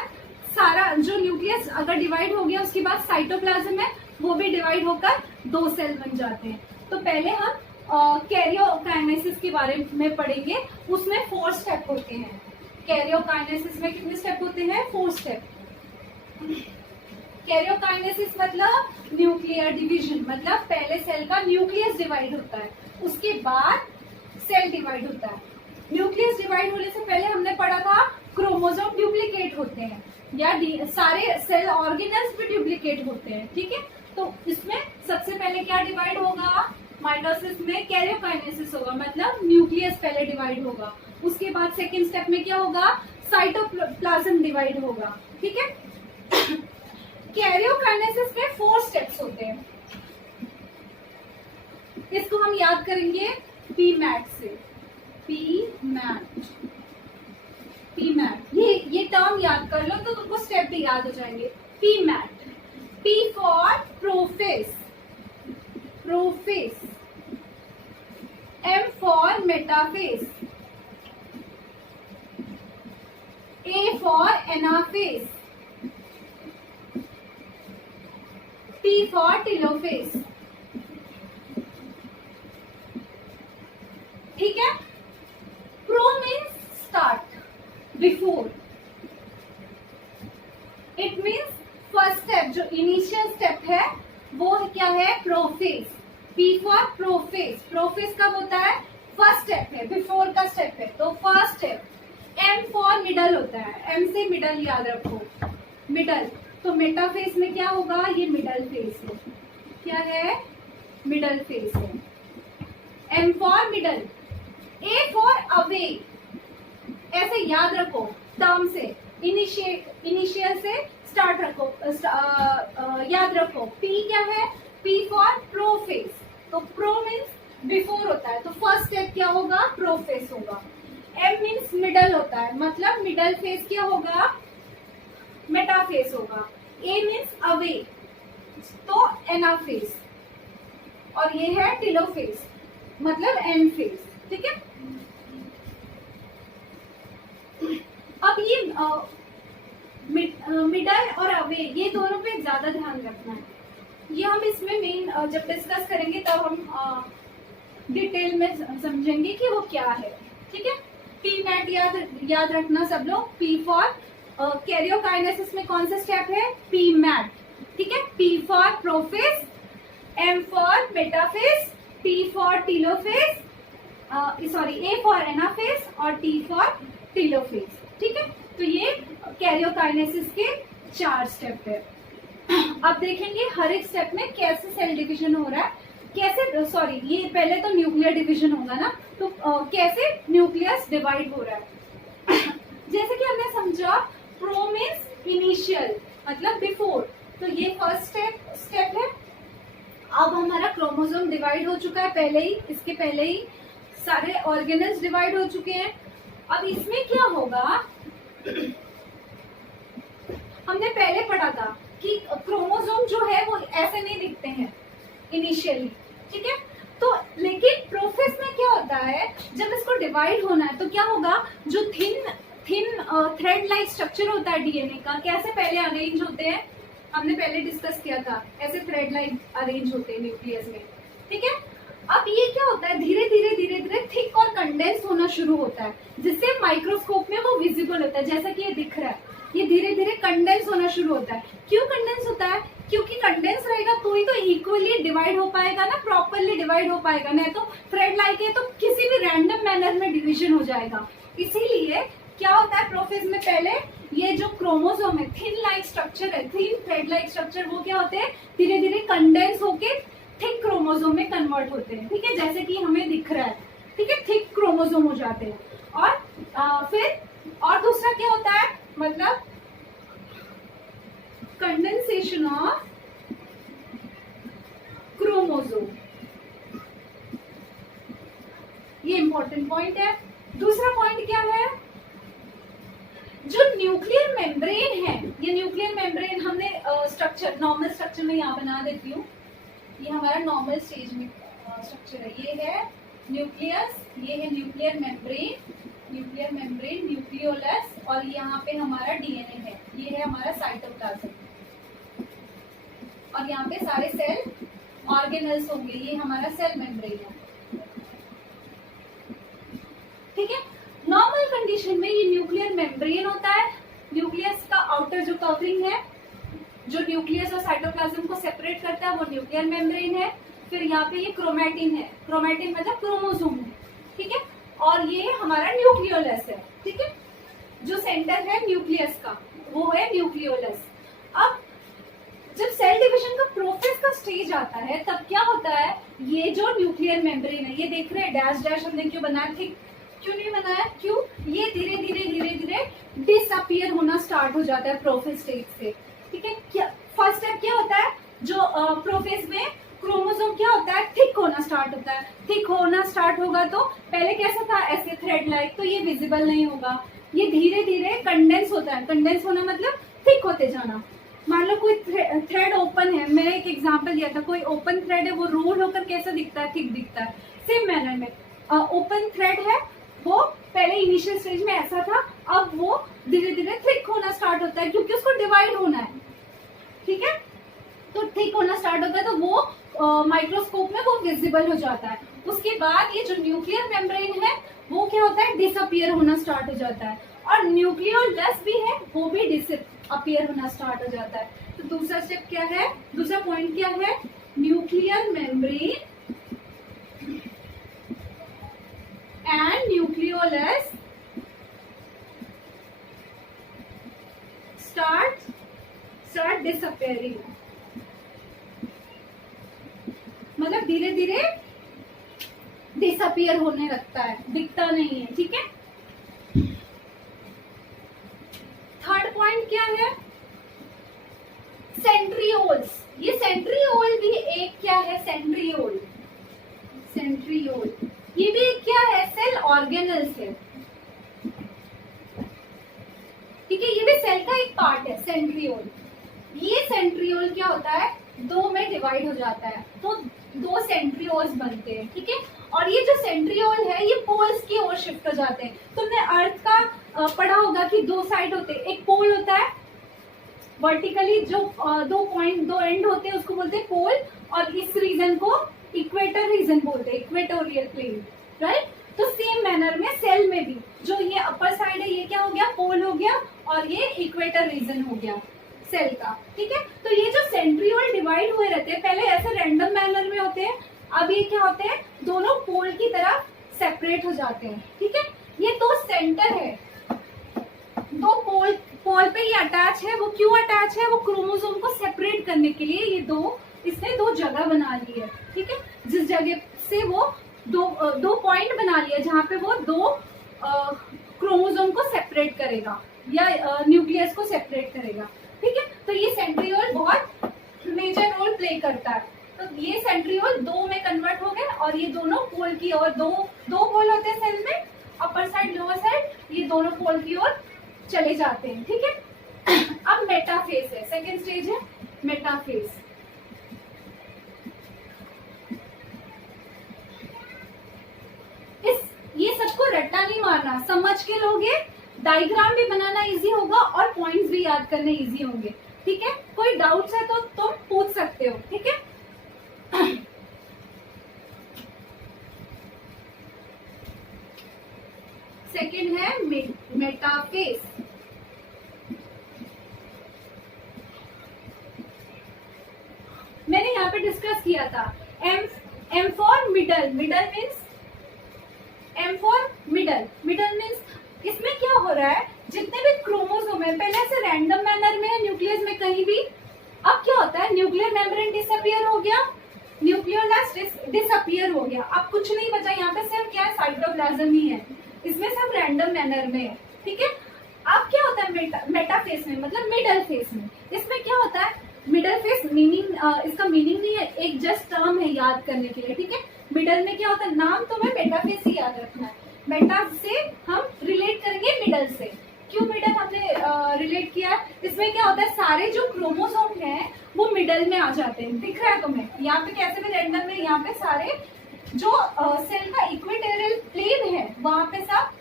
सारा जो न्यूक्लियस अगर डिवाइड हो गया उसके बाद साइटोप्लाज्म है वो भी डिवाइड होकर 2 सेल बन जाते हैं। तो पहले हम कैरियोकाइनेसिस के बारे में पढ़ेंगे, उसमें 4 स्टेप होते हैं। कैरियोकाइनेसिस में कितने स्टेप होते हैं? 4 स्टेप। कैरियोकाइनेसिस मतलब न्यूक्लियर डिवीजन, मतलब पहले सेल का न्यूक्लियस डिवाइड होता है, उसके बाद सेल डिवाइड होता है। न्यूक्लियस डिवाइड होने से पहले हमने पढ़ा था क्रोमोसोम डुप्लीकेट होते हैं या सारे सेल ऑर्गेनल्स भी डुप्लीकेट होते हैं। ठीक है, तो इसमें सबसे पहले क्या डिवाइड होगा? माइटोसिस में कैरियोकाइनेसिस होगा, मतलब न्यूक्लियस पहले डिवाइड होगा। उसके बाद सेकेंड स्टेप में क्या होगा? साइटोप्लाज्म डिवाइड होगा। ठीक है, कैरियोकाइनेसिस में 4 स्टेप्स होते हैं, इसको हम याद करेंगे पीमैट से। पीमैट ये टर्म याद कर लो तो तुमको स्टेप भी याद हो जाएंगे। PMAT, P for prophase, M for metaphase, A for anaphase, T for telophase. ठीक है, pro means start, before. It means first step, जो इनिशियल स्टेप है वो क्या है? Prophase. P for prophase, prophase कब होता है? फर्स्ट स्टेप है, बिफोर का स्टेप है, तो first step. M for middle होता है, M से मिडल याद रखो, मिडल। तो मेटाफेस में क्या होगा? ये मिडल फेस है। क्या है? मिडल फेस है। M for middle, A for away, ऐसे याद रखो टर्म से, इनिशियल से स्टार्ट रखो, याद रखो। P क्या है? P फॉर प्रोफेस, तो प्रो मीन्स बिफोर होता है, तो फर्स्ट स्टेप क्या होगा? प्रोफेस होगा। M मीन्स मिडल होता है, मतलब मिडल फेस क्या होगा? मेटाफेस होगा। A मीन्स अवे, तो एनाफेस, और ये है टेलोफेस, मतलब एन फेस। ठीक है, अब ये मिडल और अवे ये दोनों पे ज्यादा ध्यान रखना है। ये हम इसमें मेन जब डिस्कस करेंगे तब हम डिटेल में समझेंगे कि वो क्या है। ठीक है, पीमैट याद रखना सब लोग। P फॉर कैरियोकाइनेसिस में कौन सा स्टेप है? पीमैट। ठीक है, P for prophase, M for metaphase, T for telophase, A for anaphase और T फॉर टेलोफेस। ठीक है, तो ये कैरियोकाइनेसिस के 4 स्टेप है। अब देखेंगे हर एक स्टेप में कैसे सेल डिवीजन हो रहा है, कैसे ये पहले तो न्यूक्लियर डिवीजन होगा ना, तो कैसे न्यूक्लियस डिवाइड हो रहा है। जैसे कि हमने समझा प्रो मीन्स इनिशियल, मतलब बिफोर, तो ये फर्स्ट स्टेप है। अब हमारा क्रोमोसोम डिवाइड हो चुका है पहले ही, इसके पहले ही सारे ऑर्गेनल्स डिवाइड हो चुके हैं। अब इसमें क्या होगा? हमने पहले पढ़ा था कि क्रोमोसोम जो है वो ऐसे नहीं दिखते हैं इनिशियली। ठीक है, तो लेकिन प्रोफेस में क्या होता है, जब इसको डिवाइड होना है तो क्या होगा? जो थिन थ्रेड लाइक स्ट्रक्चर होता है डीएनए का, कैसे पहले अरेंज होते हैं? हमने पहले डिस्कस किया था, ऐसे थ्रेड लाइक अरेंज होते हैं न्यूक्लियस में, ठीक है। अब ये क्या होता है, धीरे धीरे धीरे धीरे थिक और कंडेंस होना शुरू होता है, जिससे माइक्रोस्कोप में वो विजिबल होता है, जैसा कि ये दिख रहा है। ये धीरे धीरे कंडेंस होना शुरू होता है। क्यों कंडेंस होता है? क्योंकि कंडेंस रहेगा तो ही तो इक्वली डिवाइड हो पाएगा ना, प्रॉपरली डिवाइड हो पाएगा, नहीं तो थ्रेड लाइक है तो किसी भी रैंडम मैनर में डिवीजन हो जाएगा। इसीलिए क्या होता है प्रोफेज में, पहले ये जो क्रोमोसोम है, थिन लाइक स्ट्रक्चर है, थिन थ्रेड लाइक स्ट्रक्चर, वो क्या होते हैं, धीरे धीरे कंडेंस होके थिक क्रोमोसोम में कन्वर्ट होते हैं, ठीक है, जैसे कि हमें दिख रहा है, ठीक है, थिक क्रोमोसोम हो जाते हैं। और फिर और दूसरा क्या होता है, मतलब कंडेंसेशन ऑफ क्रोमोसोम, ये इंपॉर्टेंट पॉइंट है। दूसरा पॉइंट क्या है, जो न्यूक्लियर मेम्ब्रेन है, ये न्यूक्लियर मेम्ब्रेन हमने स्ट्रक्चर, नॉर्मल स्ट्रक्चर में यहाँ बना देती हूँ, ये हमारा नॉर्मल स्टेज में स्ट्रक्चर है, ये है न्यूक्लियस, ये है न्यूक्लियर मेम्ब्रेन, न्यूक्लियोलस, और यहाँ पे हमारा डीएनए है, ये है हमारा साइटोप्लाज्म, और यहाँ पे सारे सेल ऑर्गेनल्स होंगे, ये हमारा सेल मेम्ब्रेन है, ठीक है। नॉर्मल कंडीशन में ये न्यूक्लियर मेम्ब्रेन होता है, न्यूक्लियस का आउटर जो कवरिंग है, जो न्यूक्लियस और साइटोप्लाज्म को सेपरेट करता है, वो न्यूक्लियर मेम्ब्रेन है। फिर यहाँ पे ये क्रोमैटिन है, क्रोमैटिन मतलब क्रोमोसोम है, ठीक है, और ये हमारा न्यूक्लियोलस है, ठीक है, जो सेंटर है न्यूक्लियस का वो है न्यूक्लियोलस। अब जब सेल डिवीजन का प्रोसेस का स्टेज आता है, तब क्या होता है, ये जो न्यूक्लियर मेम्ब्रेन है, ये देख रहे हैं डैश डैश हमने क्यों बनाया, ठीक क्यों नहीं बनाया, क्यों, ये धीरे धीरे धीरे धीरे डिसअपियर होना स्टार्ट हो जाता है प्रोफेज स्टेज से, ठीक है। क्या फर्स्ट स्टेप क्या होता है, जो प्रोफेज में क्रोमोसोम क्या होता है, थिक होना स्टार्ट होता है। थिक होना स्टार्ट होगा तो पहले कैसा था, ऐसे थ्रेड लाइक, तो ये विजिबल नहीं होगा, ये धीरे धीरे कंडेंस होता है। कंडेंस होना मतलब थिक होते जाना। मान लो कोई थ्रेड ओपन है, मैंने एक एग्जांपल दिया था, कोई ओपन थ्रेड है, वो रोल होकर कैसा दिखता है, थिक दिखता है। सेम मैनर में ओपन थ्रेड है, वो पहले इनिशियल स्टेज में ऐसा था, अब वो धीरे धीरे थिक होना स्टार्ट होता है, क्योंकि उसको डिवाइड होना है, ठीक है, तो थिक होना स्टार्ट होता है, तो वो माइक्रोस्कोप में वो विजिबल हो जाता है। उसके बाद ये जो न्यूक्लियर मेम्ब्रेन है, वो क्या होता है, डिसअपियर होना स्टार्ट हो जाता है, और न्यूक्लियोलस भी है, वो भी डिसअपियर होना स्टार्ट हो जाता है। तो दूसरा स्टेप क्या है, दूसरा पॉइंट क्या है, nuclear membrane and nucleolus start disappearing, मतलब धीरे धीरे डिसअपियर होने लगता है, दिखता नहीं है, ठीक है। थर्ड पॉइंट क्या है, सेंट्रियोल्स। ये सेंट्रियोल भी एक क्या है, सेंट्रियोल ये भी एक क्या है, सेल ऑर्गेनल्स है, ठीक है, ये भी सेल का एक पार्ट है सेंट्रियोल। ये सेंट्रियोल क्या होता है, दो में डिवाइड हो जाता है, तो दो सेंट्रियोल्स बनते हैं, ठीक है। और ये जो सेंट्रियोल है, ये पोल्स की ओर शिफ्ट हो जाते हैं। तुमने अर्थ का पढ़ा होगा कि दो साइड होते हैं, एक पोल होता है वर्टिकली, जो दो एंड होते हैं, उसको बोलते हैं पोल, और इस रीजन को इक्वेटर रीजन बोलते हैं, इक्वेटोरियल प्लेन, राइट। तो सेम मैनर में सेल में भी जो ये अपर साइड है, ये क्या हो गया, पोल हो गया, और ये इक्वेटर रीजन हो गया सेल का, ठीक है। तो ये जो सेंट्रियोल डिवाइड हुए रहते हैं, पहले ऐसे रैंडम मैनर में होते हैं, अब ये क्या होते हैं, दोनों पोल की तरफ सेपरेट हो जाते हैं, ठीक है। ये दो सेंटर है, दो पोल पे ये अटैच है। वो क्यों अटैच है, वो क्रोमोसोम को सेपरेट करने के लिए ये इसने दो जगह बना ली है, ठीक है, जिस जगह से वो दो पॉइंट बना लिया, जहाँ पे वो दो क्रोमोसोम को सेपरेट करेगा या न्यूक्लियस को सेपरेट करेगा, ठीक है। तो ये सेंट्रियोल बहुत मेजर रोल प्ले करता है। तो ये सेंट्रियोल दो में कन्वर्ट हो गए, और ये दोनों पोल की ओर, दो पोल होते हैं सेल में, अपर साइड लोअर साइड, ये दोनों पोल की ओर चले जाते हैं, ठीक है। अब मेटाफेज है, सेकेंड स्टेज है मेटाफेज। ये सबको रट्टा नहीं मारना, समझ के लोगे, डायग्राम भी बनाना इजी होगा और पॉइंट्स भी याद करने इजी होंगे। ठीक है, कोई डाउट्स है तो तुम पूछ सकते हो, ठीक है। सेकंड है मेटाफेज। मैंने यहाँ पे डिस्कस किया था M for middle, middle means M for middle, middle means इसमें क्या हो रहा है, जितने भी क्रोमोसोम है पहले से रैंडम मैनर में न्यूक्लियस में कहीं भी, अब क्या होता है न्यूक्लियर मेम्ब्रेन डिसअपियर हो गया, न्यूक्लियोलस डिसअपियर हो गया, अब कुछ नहीं बचा, यहाँ पे सिर्फ क्या है साइटोप्लाज्म ही है, इसमें सब रैंडम मैनर में है, ठीक है। अब क्या होता है मेटाफेज में, मतलब मिडल फेज में, इसमें क्या होता है मिडल फेज, मीनिंग इसका मीनिंग नहीं है, एक जस्ट टर्म है याद करने के लिए, ठीक है। मिडल में क्या होता है, नाम तुम्हें मेटाफेज ही याद रखना है, मेटा से हम रिलेट करेंगे मिडल से, क्यों मिडल हमने रिलेट किया, इसमें क्या होता है सारे जो क्रोमोसोम हैं वो मिडल में आ जाते हैं, दिख रहा है तुम्हें, यहाँ पे कैसे भी रैंडम में, यहाँ पे सारे जो सेल का इक्वेटोरियल प्लेन है वहां पे सब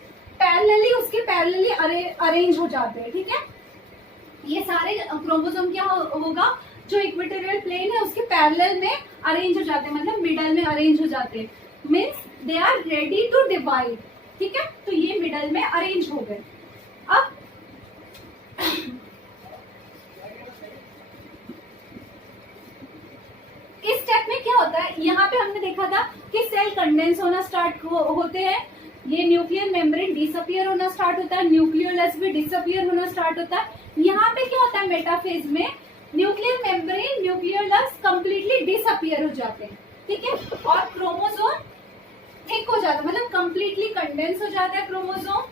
पैरेलली उसके पैरेलली अरेंज हो जाते हैं, ठीक है। ये सारे क्रोमोसोम क्या होगा, जो इक्वेटोरियल प्लेन है उसके पैरेलल में अरेंज हो जाते हैं, मतलब मिडल में अरेंज हो जाते हैं, means they are ready to divide, ठीक है। तो ये मिडल में अरेंज हो गए। अब इस स्टेप में क्या होता है, यहाँ पे हमने देखा था कि सेल कंडेंस होना स्टार्ट होते हैं, ये न्यूक्लियर मेम्ब्रेन डिसअपियर होना स्टार्ट होता है, न्यूक्लियोलस भी डिसअपियर होना स्टार्ट होता है। यहाँ पे क्या होता है मेटाफेज में, nuclear membrane nucleolus completely disappear हो जाते हैं, ठीक है, और क्रोमोसोम थिक हो जाता है, मतलब कंप्लीटली कंडेंस हो जाता है क्रोमोसोम,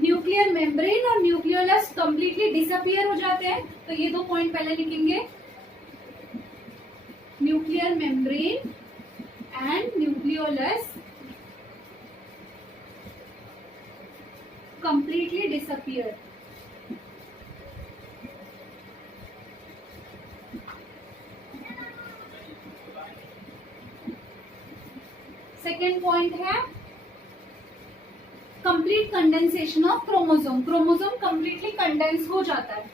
न्यूक्लियर मेम्ब्रेन और न्यूक्लियोलस कंप्लीटली डिसअपियर हो जाते हैं। तो ये दो पॉइंट पहले लिखेंगे, nuclear membrane and nucleolus completely disappear. Second point है complete condensation of chromosome, chromosome completely condense हो जाता है।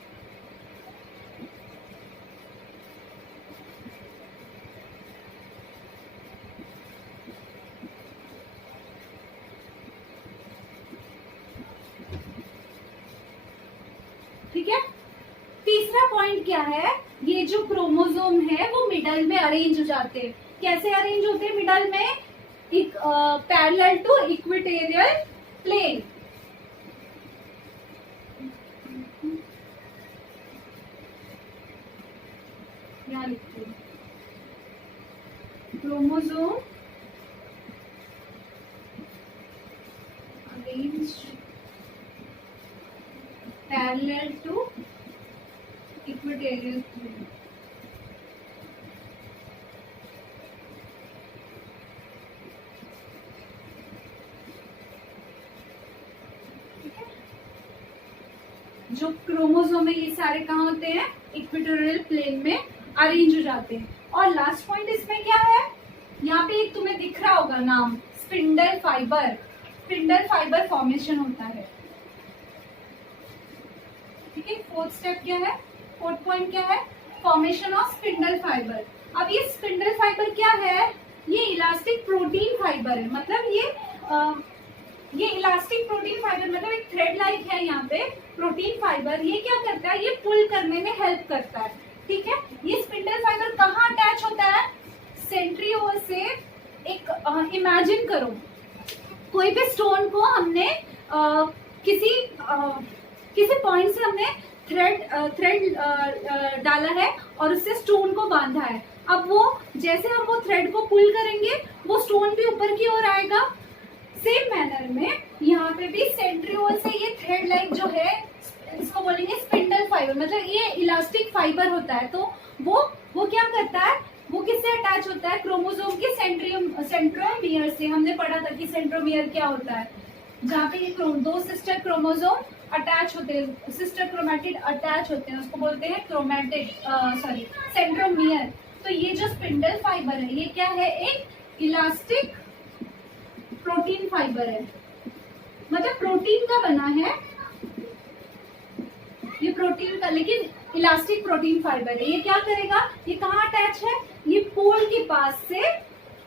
ठीक है, तीसरा पॉइंट क्या है, ये जो क्रोमोसोम है वो मिडल में अरेंज हो जाते हैं। कैसे अरेंज होते हैं मिडल में, पैरेलल टू इक्वेटोरियल प्लेन, यहाँ लिखते हैं chromosome arrange parallel to equatorial plane. जो क्रोमोसोम है ये सारे कहाँ होते हैं, इक्वेटोरियल प्लेन में अरेंज हो जाते हैं। और लास्ट पॉइंट इसमें क्या है, यहाँ पे एक तुम्हें दिख रहा होगा नाम, spindle fibre, spindle fibre formation होता है, ठीक है। फोर्थ स्टेप क्या है, फोर्थ पॉइंट क्या है, फॉर्मेशन ऑफ स्पिंडल फाइबर। अब ये स्पिंडल फाइबर क्या है, ये इलास्टिक प्रोटीन फाइबर है, मतलब ये इलास्टिक प्रोटीन फाइबर, मतलब एक थ्रेड लाइक है यहाँ पे प्रोटीन फाइबर, ये क्या करता है, ये पुल करने में हेल्प करता है, ठीक है। ये स्पिंडल फाइबर कहाँ अटैच होता है, सेंट्रियोल से। एक इमेजिन करो कोई भी स्टोन को हमने किसी पॉइंट से हमने थ्रेड डाला है और उससे स्टोन को बांधा है। अब वो जैसे हम वो थ्रेड को पुल करेंगे वो स्टोन भी ऊपर की ओर आएगा। सेम मैनर में यहाँ पे भी सेंट्रियोल से ये थ्रेड लाइक जो है इसको बोलेंगे स्पिंडल फाइबर, मतलब ये इलास्टिक फाइबर होता है। तो वो क्या करता है, वो किससे अटैच होता है, क्रोमोसोम के सेंट्रोमियर से। हमने पढ़ा था कि सेंट्रोमियर क्या होता है, जहाँ पे ये दो सिस्टर क्रोमोसोम अटैच होते हैं, सिस्टर क्रोमैटिड अटैच होते हैं, उसको बोलते हैं सेंट्रोमियर। तो ये जो स्पिंडल फाइबर है ये क्या है, एक इलास्टिक प्रोटीन फाइबर है, मतलब प्रोटीन का बना है, ये प्रोटीन का, लेकिन इलास्टिक प्रोटीन फाइबर है। ये क्या करेगा, ये कहाँ अटैच है, ये पोल के पास से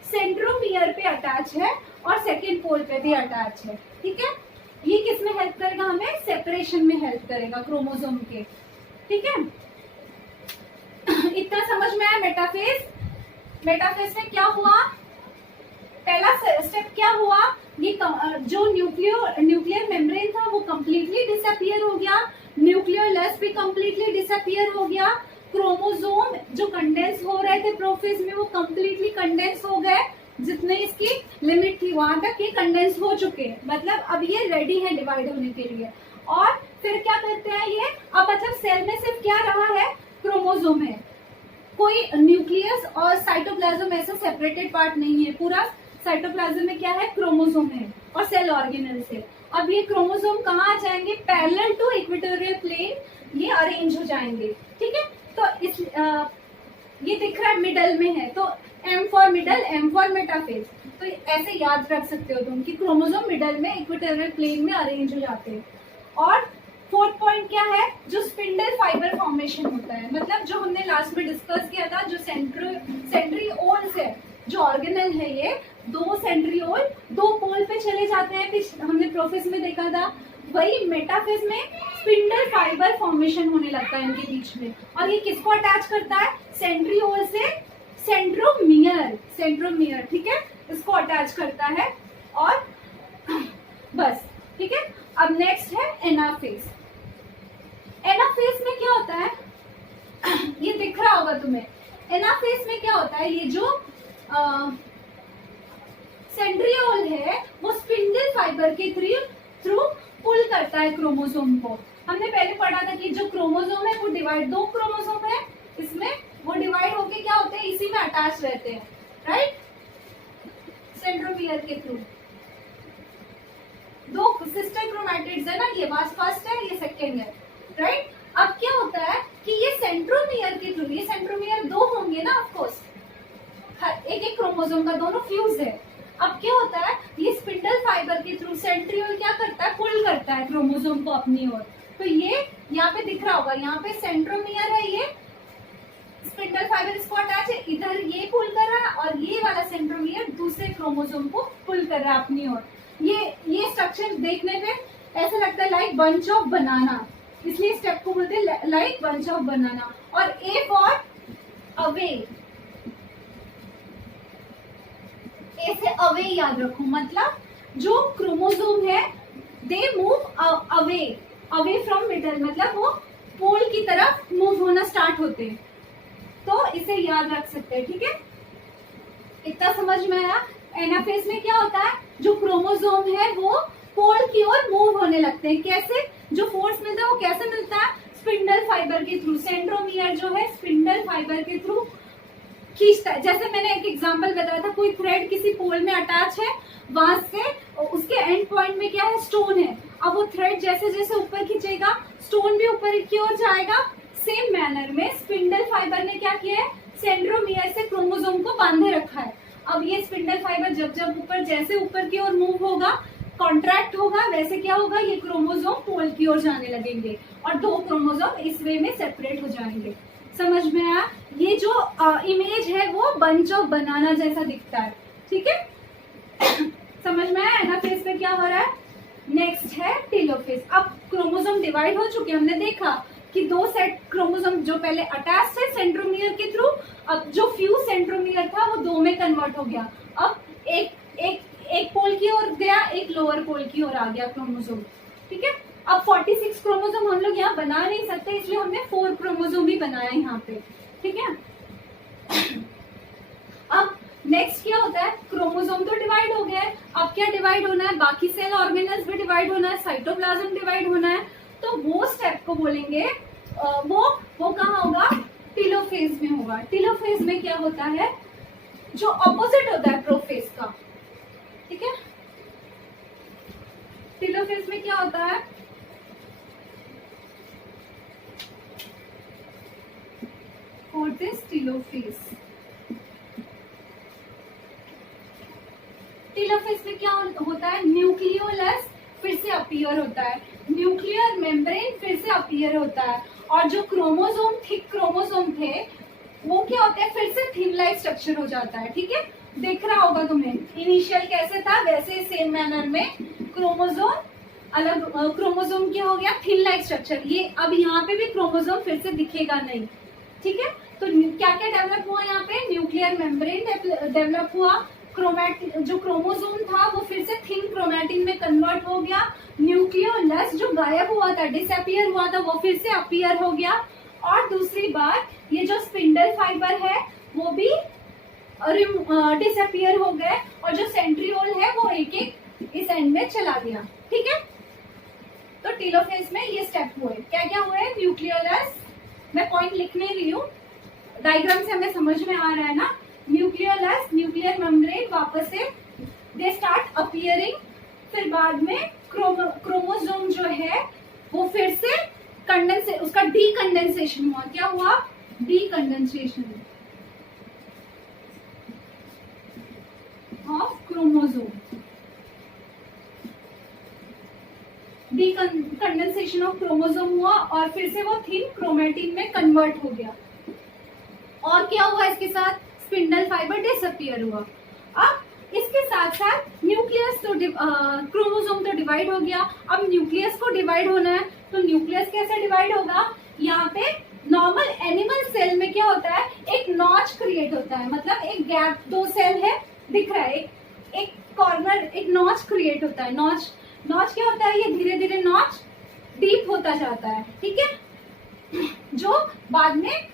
सेंट्रोमियर पे अटैच है और सेकेंड पोल पे भी अटैच है। ठीक है, ये किस में हेल्प करेगा, हमें सेपरेशन में हेल्प करेगा क्रोमोसोम के। ठीक है, इतना समझ में आया। मेटाफेज, मेटाफेज में क्या हुआ, पहला स्टेप क्या हुआ, ये जो न्यूक्लियर मेम्ब्रेन था वो कंप्लीटली डिसअपियर हो गया, न्यूक्लियोलस भी कंप्लीटली डिसअपियर हो गया, क्रोमोसोम जो कंडेंस हो रहे थे प्रोफेज में वो कंप्लीटली कंडेंस हो गए, जितने इसकी लिमिट थी वहां तक ये कंडेंस हो चुके हैं, मतलब अब ये रेडी है डिवाइड होने के लिए। और फिर क्या करते हैं ये, अब मतलब सेल में सिर्फ क्या रहा है, क्रोमोसोम है, कोई न्यूक्लियस और साइटोप्लाज्म ऐसा सेपरेटेड पार्ट नहीं है, पूरा साइटोप्लाज्म में क्या है, क्रोमोसोम है और सेल ऑर्गेनेल्स है। अब ये क्रोमोसोम कहाँ आ जाएंगे, पैरेलल टू इक्वेटोरियल प्लेन ये अरेंज हो जाएंगे। ठीक है, तो इस ये दिख रहा है मिडल में है, तो M for middle, M for metaphase, तो ऐसे याद रख सकते हो तुम कि क्रोमोसोम मिडल में इक्वेटोरियल प्लेन में अरेंज हो जाते हैं। और फोर्थ पॉइंट क्या है, जो स्पिंडल फाइबर फॉर्मेशन होता है, मतलब जो हमने लास्ट में डिस्कस किया था, जो सेंट्रियोल्स है, जो ऑर्गेनल है ये, दो सेंट्रियोल दो पोल पे चले जाते हैं, हमने प्रोफेज में देखा था, वही मेटाफेज में स्पिंडल फाइबर फॉर्मेशन होने लगता है इनके बीच में। और ये किसको अटैच करता है, सेंट्रियोल से सेंट्रोमियर, सेंट्रोमियर, ठीक है, इसको अटैच करता है। और बस, ठीक है, अब नेक्स्ट है एनाफेज। एनाफेज में क्या होता है, ये दिख रहा होगा तुम्हें, एनाफेज में क्या होता है, ये जो सेंट्रियोल है वो स्पिंडल फाइबर के थ्रू पुल करता है क्रोमोसोम को। हमने पहले पढ़ा था कि जो क्रोमोसोम है वो डिवाइड, दो क्रोमोसोम है इसमें, वो डिवाइड होके क्या होते हैं, इसी में अटैच रहते हैं, राइट, सेंट्रोमियर के थ्रू। दो सिस्टर क्रोमैटिड्स है ना, ये फर्स्ट है, ये सेकेंड है, राइट। अब क्या होता है कि ये सेंट्रोमियर के थ्रू, ये सेंट्रोमियर दो होंगे ना ऑफकोर्स, एक एक क्रोमोसोम का, दोनों फ्यूज है। अब क्या होता है, ये स्पिंडल फाइबर के थ्रू सेंट्रियोल क्या करता है, पुल करता है क्रोमोसोम को अपनी ओर। तो ये यहाँ पे दिख रहा होगा, यहाँ पे सेंट्रोमियर है, ये स्पिंडल फाइबर इसको अटैच है, इधर ये पुल कर रहा है और ये वाला सेंट्रोमियर दूसरे क्रोमोसोम को पुल कर रहा है अपनी ओर। ये स्ट्रक्चर देखने पे ऐसा लगता है लाइक बंच ऑफ बनाना, इसलिए स्टेप को बोलते हैं लाइक बंच ऑफ बनाना। और ए फॉर अवे, ए से अवे याद रखो, मतलब जो क्रोमोसोम है they move away, away from middle, मतलब वो पोल की तरफ मूव होना स्टार्ट होते हैं, तो इसे याद रख सकते हैं। ठीक है, इतना समझ में आया। एनाफेज में क्या होता है, जो क्रोमोसोम है वो पोल की ओर मूव होने लगते हैं, कैसे, जो फोर्स मिलता है वो कैसे मिलता है, स्पिंडल फाइबर के थ्रू। सेंट्रोमियर जो है स्पिंडल फाइबर के थ्रू खींचता है। जैसे मैंने एक एग्जांपल बताया था, कोई थ्रेड किसी पोल में अटैच है, वहां से उसके एंड पॉइंट में क्या है, स्टोन है, अब वो थ्रेड जैसे जैसे ऊपर खींचेगा स्टोन भी ऊपर की ओर जाएगा। सेम मैनर में स्पिंडल फाइबर ने क्या किया है, सेंट्रोमियर से क्रोमोसोम को बांधे रखा है। अब ये स्पिंडल फाइबर जब जब ऊपर, जैसे ऊपर की ओर मूव होगा, कॉन्ट्रैक्ट होगा, वैसे क्या होगा, ये क्रोमोसोम पोल की ओर जाने लगेंगे और दो क्रोमोसोम इस वे में सेपरेट हो जाएंगे। समझ में आया। ये जो इमेज है वो बंच ऑफ बनाना जैसा दिखता है। ठीक है, समझ में आया। एनाफेज में क्या हो रहा है। नेक्स्ट है टेलोफेज। अब क्रोमोसोम डिवाइड हो चुके, हमने देखा कि दो सेट क्रोमोसोम जो पहले अटैच है सेंट्रोमियर के थ्रू, अब जो फ्यूज सेंट्रोमियर था वो दो में कन्वर्ट हो गया। अब एक पोल की ओर गया, एक लोअर पोल की ओर आ गया क्रोमोसोम। ठीक है, अब 46 क्रोमोसोम हम लोग यहाँ बना नहीं सकते, इसलिए हमने 4 क्रोमोसोम भी बनाया यहाँ पे। ठीक है, अब नेक्स्ट क्या होता है, क्रोमोसोम तो डिवाइड हो गया है, अब क्या डिवाइड होना है, बाकी सेल ऑर्गेनल्स भी डिवाइड होना है, साइटोप्लाज्म डिवाइड होना है। तो वो स्टेप को बोलेंगे वो कहाँ होगा, टेलोफेज में होगा। टेलोफेज में क्या होता है, जो ऑपोजिट होता है प्रोफेज का। ठीक है, टेलोफेज में क्या होता है, व्हाट इज टेलोफेज। टेलोफेज में क्या होता है, न्यूक्लियोलस फिर से अपीयर होता है। न्यूक्लियर मेम्ब्रेन फिर से अपीयर होता है, और जो क्रोमोसोम थिक क्रोमोसोम थे वो क्या होता है, फिर से थिन लाइक स्ट्रक्चर हो जाता है। ठीक है, दिख रहा होगा तुम्हें, इनिशियल कैसे था वैसे सेम मैनर में क्रोमोसोम अलग, क्रोमोसोम क्या हो गया, थिन लाइक स्ट्रक्चर। ये अब यहाँ पे भी क्रोमोसोम फिर से दिखेगा नहीं। ठीक है, तो क्या क्या डेवलप हुआ यहाँ पे, न्यूक्लियर मेम्ब्रेन डेवलप हुआ, क्रोमैटिन जो क्रोमोसोम था वो फिर से थिन क्रोमैटिन में कन्वर्ट हो गया, न्यूक्लियोलस जो गायब हुआ था, डिसअपियर हुआ था, वो फिर से अपीयर हो गया, और दूसरी बात ये जो स्पिंडल फाइबर है वो भी डिसअपियर हो गए, और जो सेंट्रियोल है वो एक एक इस एंड में चला गया। ठीक है, तो टेलोफेज में ये स्टेप हुए, क्या क्या हुए, न्यूक्लियोलस, मैं पॉइंट लिख नहीं रही हूँ, डायग्राम से हमें समझ में आ रहा है ना, न्यूक्लियोलस न्यूक्लियर मेम्ब्रेन वापस से दे स्टार्ट अपीयरिंग, फिर बाद में क्रोमोसोम जो है वो फिर से कंडेंसे उसका डीकंडेंसेशन हुआ, क्या हुआ, डीकंडेंसेशन ऑफ क्रोमोसोम, डीकंडेंसेशन ऑफ क्रोमोसोम हुआ, और फिर से वो थिन क्रोमैटिन में कन्वर्ट हो गया, और क्या हुआ इसके साथ, स्पिंडल फाइबर डिसअपियर हुआ। अब इसके साथ साथ न्यूक्लियस तो क्रोमोसोम तो डिवाइड हो गया, अब न्यूक्लियस को डिवाइड होना है, तो न्यूक्लियस कैसे डिवाइड होगा, यहाँ पे नॉर्मल एनिमल सेल में क्या होता है, एक नॉच क्रिएट होता है, मतलब एक गैप, दो सेल है दिख रहा है, एक कॉर्नर, एक नॉच क्रिएट होता है, नॉच क्या होता है, ये धीरे धीरे नॉच डीप होता जाता है। ठीक है, जो बाद में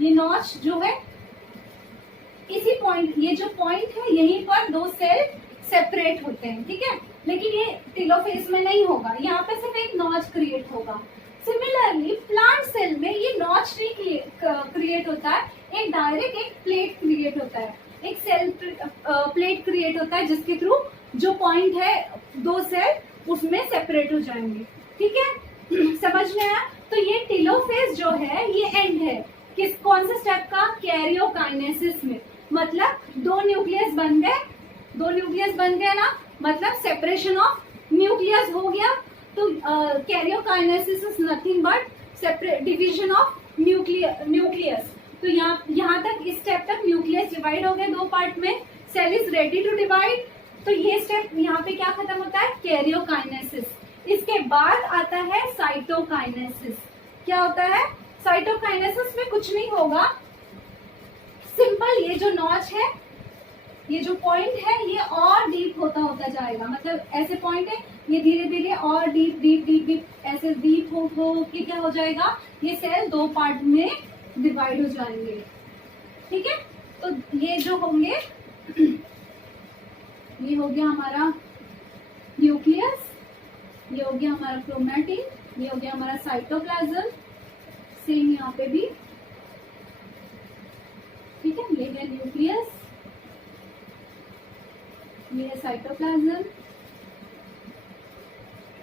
ये नॉच जो है इसी पॉइंट, ये जो पॉइंट है यहीं पर दो सेल सेपरेट होते हैं। ठीक है, लेकिन ये टेलोफेज में नहीं होगा, यहाँ पे सिर्फ एक नॉच क्रिएट होगा। सिमिलरली प्लांट सेल में ये नॉच नहीं क्रिएट होता है, एक डायरेक्ट एक प्लेट क्रिएट होता है, एक सेल प्लेट क्रिएट होता है, जिसके थ्रू जो पॉइंट है दो सेल उसमें सेपरेट हो जाएंगे। ठीक है, समझ में आया। तो ये टेलोफेज जो है ये एंड है किस, कौन से स्टेप का, कैरियोकाइनेसिस में, मतलब दो न्यूक्लियस बन गए ना, मतलब सेपरेशन ऑफ न्यूक्लियस हो गया। तो karyokinesis is nothing but separate division of nucleus. तो यहाँ तक, इस स्टेप तक न्यूक्लियस डिवाइड हो गए दो पार्ट में, cell is ready to divide. तो ये स्टेप यहाँ पे क्या खत्म होता है, कैरियोकाइनेसिस। इसके बाद आता है साइटोकाइनेसिस। क्या होता है, साइटोकाइनेसिस में कुछ नहीं होगा, सिंपल ये जो नॉच है, ये जो पॉइंट है ये और डीप होता जाएगा, मतलब ऐसे पॉइंट है ये धीरे धीरे और डीप ऐसे डीप हो के क्या हो जाएगा, ये सेल दो पार्ट में डिवाइड हो जाएंगे। ठीक है, तो ये जो होंगे, ये हो गया हमारा न्यूक्लियस, ये हो गया हमारा क्रोमैटिन, ये हो गया हमारा साइटोप्लाज्म, सेम यहाँ पे भी। ठीक है, ये है न्यूक्लियस, ये है साइटोप्लाज्म,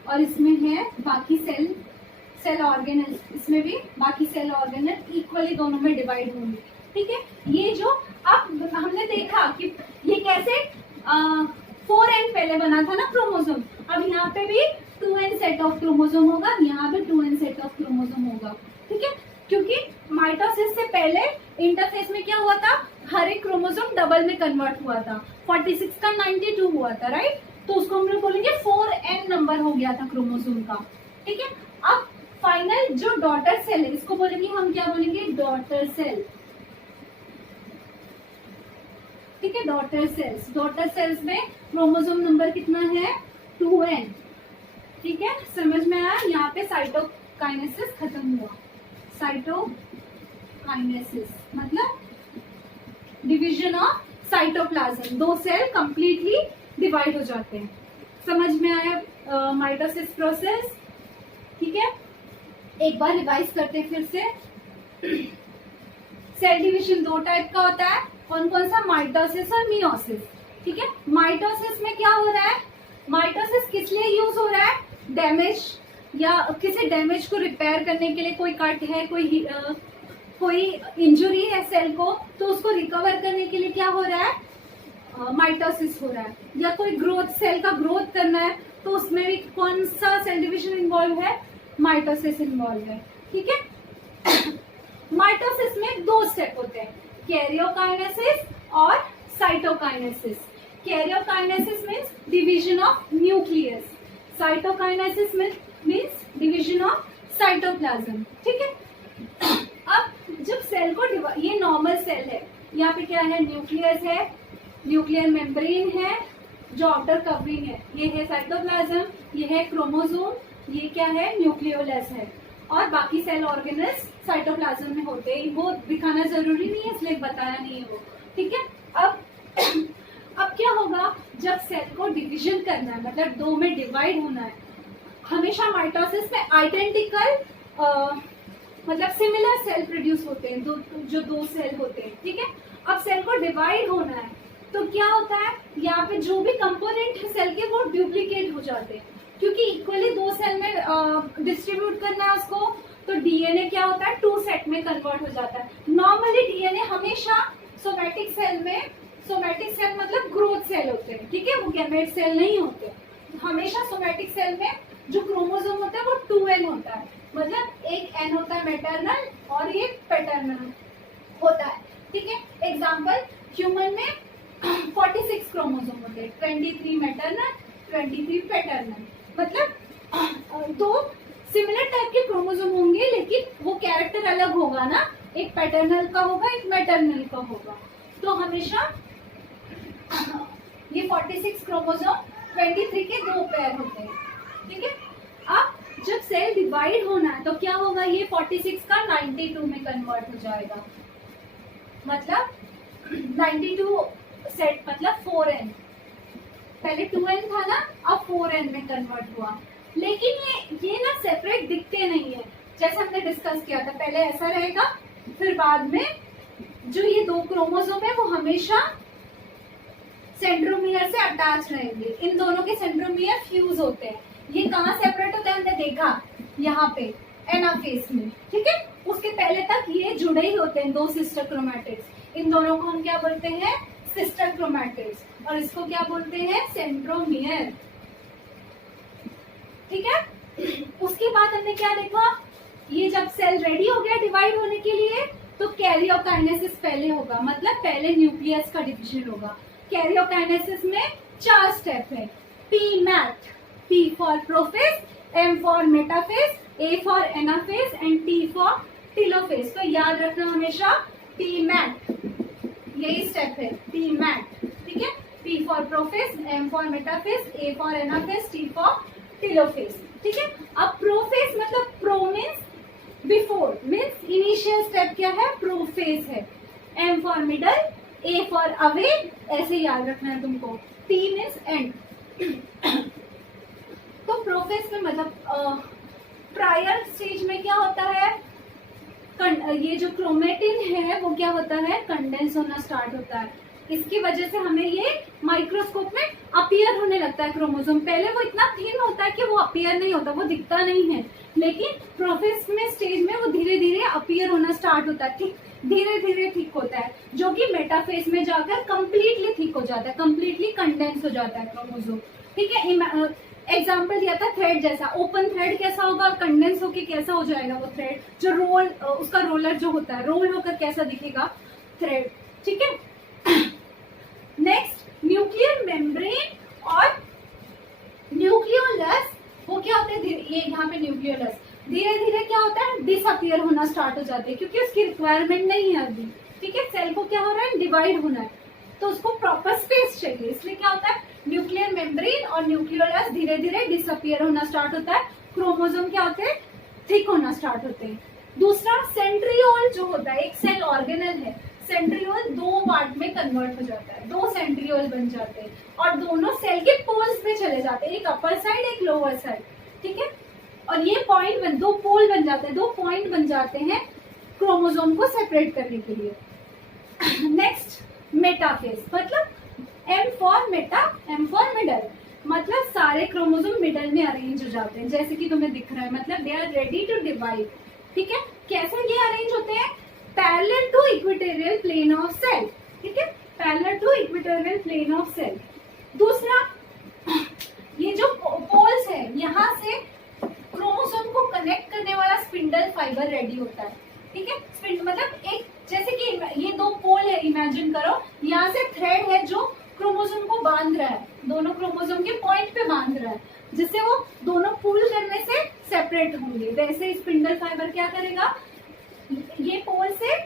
और इसमें है बाकी सेल ऑर्गेनल, इसमें भी बाकी सेल ऑर्गेनल इक्वली दोनों में डिवाइड होंगे। ठीक है, ये जो अब हमने देखा कि ये कैसे 4n पहले बना था ना क्रोमोसोम, अब यहाँ पे भी 2n सेट ऑफ क्रोमोसोम होगा, यहाँ पे 2n सेट ऑफ क्रोमोसोम होगा। ठीक है, क्योंकि माइटोसिस से पहले इंटरफेस में क्या हुआ था, हर एक क्रोमोसोम डबल में कन्वर्ट हुआ था, 46 का 92 हुआ था, राइट। तो उसको हम लोग बोलेंगे 4n नंबर हो गया था क्रोमोसोम का। ठीक है, अब फाइनल जो डॉटर सेल है इसको बोलेंगे हम, क्या बोलेंगे, डॉटर सेल। ठीक है, डॉटर सेल्स में क्रोमोसोम नंबर कितना है, 2n। ठीक है, समझ में आया। यहाँ पे साइटोकाइनेसिस खत्म हुआ, साइटोकाइनेसिस मतलब डिवीजन ऑफ साइटोप्लाज्म, दो सेल कंप्लीटली डिवाइड हो जाते हैं। समझ में आया माइटोसिस प्रोसेस। ठीक है, एक बार रिवाइज करते हैं फिर से। सेल डिवीजन दो टाइप का होता है, कौन कौन सा, माइटोसिस और मियोसिस। ठीक है, माइटोसिस में क्या हो रहा है, माइटोसिस किस लिए यूज हो रहा है, डैमेज या किसी डैमेज को रिपेयर करने के लिए, कोई कट है, कोई इंजुरी है सेल को, तो उसको रिकवर करने के लिए क्या हो रहा है, माइटोसिस हो रहा है। या कोई ग्रोथ, सेल का ग्रोथ करना है तो उसमें भी कौन सा सेल डिविजन इन्वॉल्व है, माइटोसिस इन्वॉल्व है, ठीक है। माइटोसिस में 2 स्टेप होते हैं, कैरियोकाइनेसिस और cytokinesis. Karyokinesis means division of nucleus, cytokinesis means division of cytoplasm, ठीक है। अब जब सेल को ये नॉर्मल सेल है, यहाँ पे क्या है, न्यूक्लियस है, न्यूक्लियर मेम्ब्रेन है, जो आउटर कवरिंग है, ये है साइटोप्लाज्म, ये है क्रोमोसोम, ये क्या है, न्यूक्लियोलस है, और बाकी सेल ऑर्गेनल्स साइटोप्लाज्म में होते हैं। वो दिखाना जरूरी नहीं है, इसलिए बताया नहीं है वो, ठीक है। अब क्या होगा, जब सेल को डिवीजन करना है, मतलब 2 में डिवाइड होना है, हमेशा माइटोसिस में आइडेंटिकल मतलब सिमिलर सेल प्रोड्यूस होते हैं, जो 2 सेल होते हैं, ठीक है। अब सेल को डिवाइड होना है तो क्या होता है, यहाँ पे जो भी कंपोनेंट है सेल के वो डुप्लीकेट हो जाते हैं, क्योंकि इक्वली 2 सेल में डिस्ट्रीब्यूट करना है उसको, तो डीएनए क्या होता है, 2 सेट में कन्वर्ट हो जाता है। नॉर्मली डीएनए हमेशा सोमैटिक सेल में, सोमैटिक सेल मतलब ग्रोथ सेल होते हैं, ठीक है, वो गैमेट सेल नहीं होते। हमेशा सोमैटिक सेल में जो क्रोमोसोम होता है वो 2n होता है, मतलब एक n होता है मैटरनल और ये पैटर्नल होता है, ठीक है। एग्जाम्पल, ह्यूमन में 46 क्रोमोसोम होते हैं, 23 मैटरनल, 23 पैटर्नल, मतलब 2 सिमिलर टाइप के क्रोमोसोम होंगे, लेकिन वो कैरेक्टर अलग होगा ना, एक पैटर्नल का होगा, एक मैटरनल का होगा। तो हमेशा ये 46 क्रोमोसोम 23 के 2 पेयर होते हैं, ठीक है। अब जब सेल डिवाइड होना है तो क्या होगा, ये 46 का 92 में कन्वर्ट हो जाएगा, मतलब 92 सेट मतलब 4n, पहले 2n था ना, अब 4n में कन्वर्ट हुआ। लेकिन ये ना सेपरेट दिखते नहीं है, जैसे हमने डिस्कस किया था, पहले ऐसा रहेगा, फिर बाद में जो ये 2 क्रोमोसोम है वो हमेशा सेंट्रोमियर से अटैच रहेंगे, इन दोनों के सेंट्रोमियर फ्यूज होते हैं। ये कहाँ सेपरेट होते हैं, हमने देखा यहाँ पे एनाफेज में, ठीक है। उसके पहले तक ये जुड़े ही होते हैं, 2 सिस्टर क्रोमैटिड्स, इन दोनों को हम क्या बोलते हैं, सिस्टर क्रोमैटिड्स, और इसको क्या बोलते हैं, सेंट्रोमियर, ठीक है। उसके बाद हमने क्या देखा, ये जब सेल रेडी हो गया डिवाइड होने के लिए, तो कैरियोकाइनेसिस पहले होगा, मतलब पहले न्यूक्लियस का डिवीजन होगा। कैरियोकाइनेसिस में 4 स्टेप है, P-mat, P for prophase, M for metaphase, A for anaphase and T for telophase. तो याद रखना हमेशा पी-मैट, यही स्टेप है पी-मैट, ठीक है। P for prophase, M for metaphase, A for anaphase, T for telophase, ठीक है। अब प्रोफेज मतलब pro means before, means initial step क्या है, प्रोफेज है। M for middle, A for away, ऐसे याद रखना है तुमको। T means and. तो प्रोफेज में मतलब प्रायर स्टेज में क्या होता है, ये जो क्रोमेटिन है वो क्या होता है, कंडेंस होना स्टार्ट होता है। इसकी वजह से हमें ये माइक्रोस्कोप में अपीयर होने लगता है क्रोमोसोम। पहले वो इतना थिन होता है कि वो अपीयर नहीं होता, वो दिखता नहीं है, लेकिन प्रोफेज में स्टेज में वो धीरे धीरे अपीयर होना स्टार्ट होता है, ठीक, धीरे धीरे ठीक होता है, जो कि मेटाफेज में जाकर कंप्लीटली ठीक हो जाता है, कंप्लीटली कंडेंस हो जाता है क्रोमोसोम, ठीक है। एग्जाम्पल दिया था थ्रेड जैसा, ओपन थ्रेड कैसा होगा, कंडेंस होकर कैसा हो जाएगा वो थ्रेड, जो रोल उसका रोलर जो होता है, रोल होकर कैसा दिखेगा थ्रेड, ठीक है। नेक्स्ट न्यूक्लियर मेम्ब्रेन और न्यूक्लियोलस, वो क्या होते हैं, ये यहाँ पे न्यूक्लियोलस धीरे धीरे क्या होता है, डिसअपियर होना स्टार्ट हो जाते हैं, क्योंकि उसकी रिक्वायरमेंट नहीं है अभी, ठीक है। सेल को क्या हो रहा है, डिवाइड होना है, तो उसको प्रॉपर स्पेस चाहिए, इसलिए क्या होता है, न्यूक्लियर मेम्ब्रेन और न्यूक्लियोलस धीरे धीरे डिसअपियर होना स्टार्ट होता है, क्रोमोसोम क्या होते हैं, थिक होना स्टार्ट होते हैं। दूसरा सेंट्रियोल जो होता है, एक सेल ऑर्गेनल है, सेंट्रियोल 2 पार्ट में कन्वर्ट हो जाता है, 2 सेंट्रियोल बन जाते हैं और दोनों सेल के पोल्स पे चले जाते हैं, एक अपर साइड एक लोअर साइड, ठीक है। और ये पॉइंट 2 पोल बन जाते हैं, 2 पॉइंट बन जाते हैं क्रोमोसोम को सेपरेट करने के लिए। नेक्स्ट मेटाफेज, मतलब M for Meta, M for middle, मतलब सारे क्रोमोसोम मिडल में अरेंज हो जाते हैं, जैसे कि तुम्हें दिख रहा है, मतलब they are ready to divide, ठीक है। कैसे ये अरेंज होते हैं, parallel to equatorial plane of cell, ठीक है, parallel to equatorial plane of cell. दूसरा ये जो पोल्स है यहाँ से क्रोमोसोम को कनेक्ट करने वाला स्पिंडल फाइबर रेडी होता है, ठीक है। मतलब एक जैसे कि ये दो पोल है, इमेजिन करो, यहाँ से थ्रेड है जो क्रोमोसोम को बांध रहा है, दोनों क्रोमोसोम के पॉइंट पे बांध रहा है, जिससे वो दोनों पुल करने से सेपरेट होंगे। वैसे स्पिंडल फाइबर क्या करेगा, ये पोल से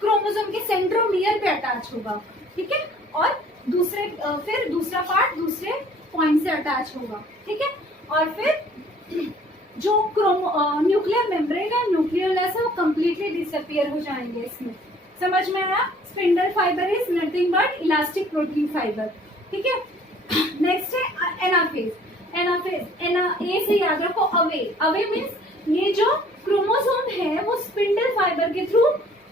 क्रोमोसोम के सेंट्रोमियर पे अटैच होगा, ठीक है, और फिर दूसरा पार्ट दूसरे पॉइंट से अटैच होगा, ठीक है। और फिर जो न्यूक्लियर मेम्ब्रेन है, न्यूक्लियोलस है, वो कंप्लीटली डिसअपियर हो जाएंगे इसमें। समझ में आया? Spindle fibre is nothing but elastic protein fibre, ठीक है। नेक्स्ट है एनाफेज। ए से याद रखो अवे। अवे मीन्स ये जो क्रोमोसोम है वो स्पिंडल फाइबर के through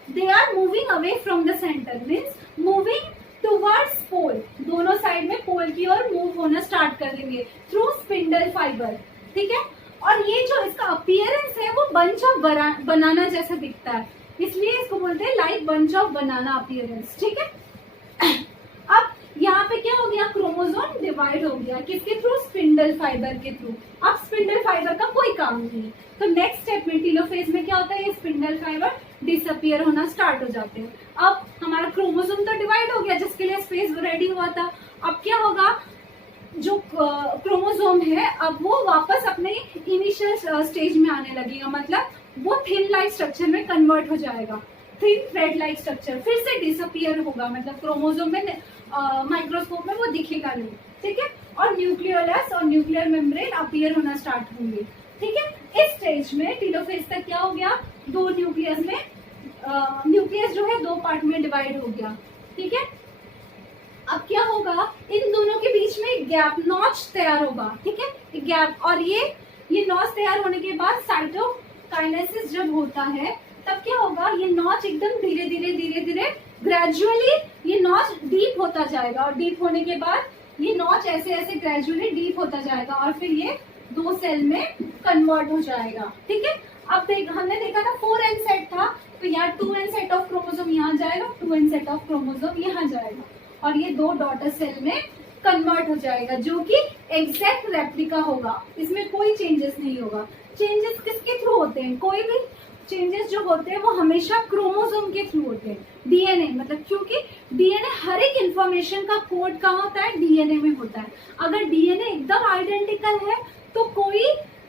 they are moving away from the centre, means moving towards pole, दोनों साइड में पोल की ओर मूव होना स्टार्ट कर देंगे थ्रू स्पिंडल फाइबर, ठीक है। और ये जो इसका अपीयरेंस है वो बंच ऑफ बनाना जैसा दिखता है, इसलिए इसको बोलते हैं like bunch of banana appearance, ठीक है। अब यहाँ पे क्या हो गया, क्रोमोसोम डिवाइड हो गया, किसके थ्रू, स्पिंडल फाइबर के थ्रू। अब स्पिंडल फाइबर का कोई काम नहीं है, तो नेक्स्ट स्टेप में टीलोफेज में क्या होता है, ये स्पिंडल फाइबर डिसअपियर होना स्टार्ट हो जाते हैं। अब हमारा क्रोमोसोम तो डिवाइड हो गया जिसके लिए स्पेस रेडी हुआ था। अब क्या होगा, जो क्रोमोसोम है अब वो वापस अपने इनिशियल स्टेज में आने लगेगा, मतलब वो थिन लाइक स्ट्रक्चर में कन्वर्ट हो जाएगा, थिन थ्रेड लाइक स्ट्रक्चर, फिर से डिसअपियर होगा, मतलब क्रोमोसोम में माइक्रोस्कोप में वो दिखेगा नहीं, ठीक है। और न्यूक्लियोलस और न्यूक्लियर मेम्ब्रेन अपीयर होना स्टार्ट होंगे, ठीक है। इस स्टेज में टीलोफेज तक क्या हो गया, दो न्यूक्लियस में न्यूक्लियस जो है दो पार्ट में डिवाइड हो गया, ठीक है। अब क्या होगा, इन दोनों के बीच में एक गैप नॉच तैयार होगा, ठीक है, एक गैप। और ये नॉच तैयार होने के बाद साइटोकाइनेसिस जब होता है तब क्या होगा, ये नॉच एकदम धीरे धीरे ग्रेजुअली ये नॉच डीप होता जाएगा, और डीप होने के बाद ये नॉच ऐसे ऐसे ग्रेजुअली डीप होता जाएगा, और फिर ये दो सेल में कन्वर्ट हो जाएगा, ठीक है। अब हमने देखा था 4n सेट था, तो यहाँ 2n सेट ऑफ क्रोमोसोम यहाँ जाएगा, 2n सेट ऑफ क्रोमोसोम यहाँ जाएगा, और ये दो डॉटर सेल में कन्वर्ट हो जाएगा, जो कि एग्जैक्ट रेप्लिका होगा, इसमें कोई चेंजेस नहीं होगा। चेंजेस किसके थ्रू होते हैं, कोई भी चेंजेस जो होते हैं वो हमेशा क्रोमोसोम के थ्रू होते हैं, डीएनए, मतलब क्योंकि डीएनए हर एक इंफॉर्मेशन का कोड कहाँ होता है, डीएनए में होता है। अगर डीएनए एकदम आइडेंटिकल है तो कोई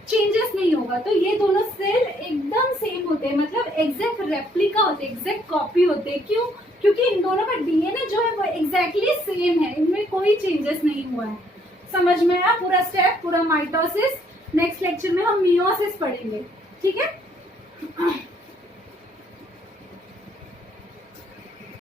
चेंजेस नहीं होगा, तो ये दोनों सेल एकदम सेम होते हैं, मतलब एग्जैक्ट रेप्लिका होते हैं, एग्जैक्ट कॉपी होते हैं। क्यों, क्योंकि इन दोनों का डीएनए जो है वो एग्जैक्टली सेम है, इनमें कोई चेंजेस नहीं हुआ है। समझ में आया पूरा स्टेप, पूरा माइटोसिस। नेक्स्ट लेक्चर में हम मियोसिस पढ़ेंगे, ठीक है।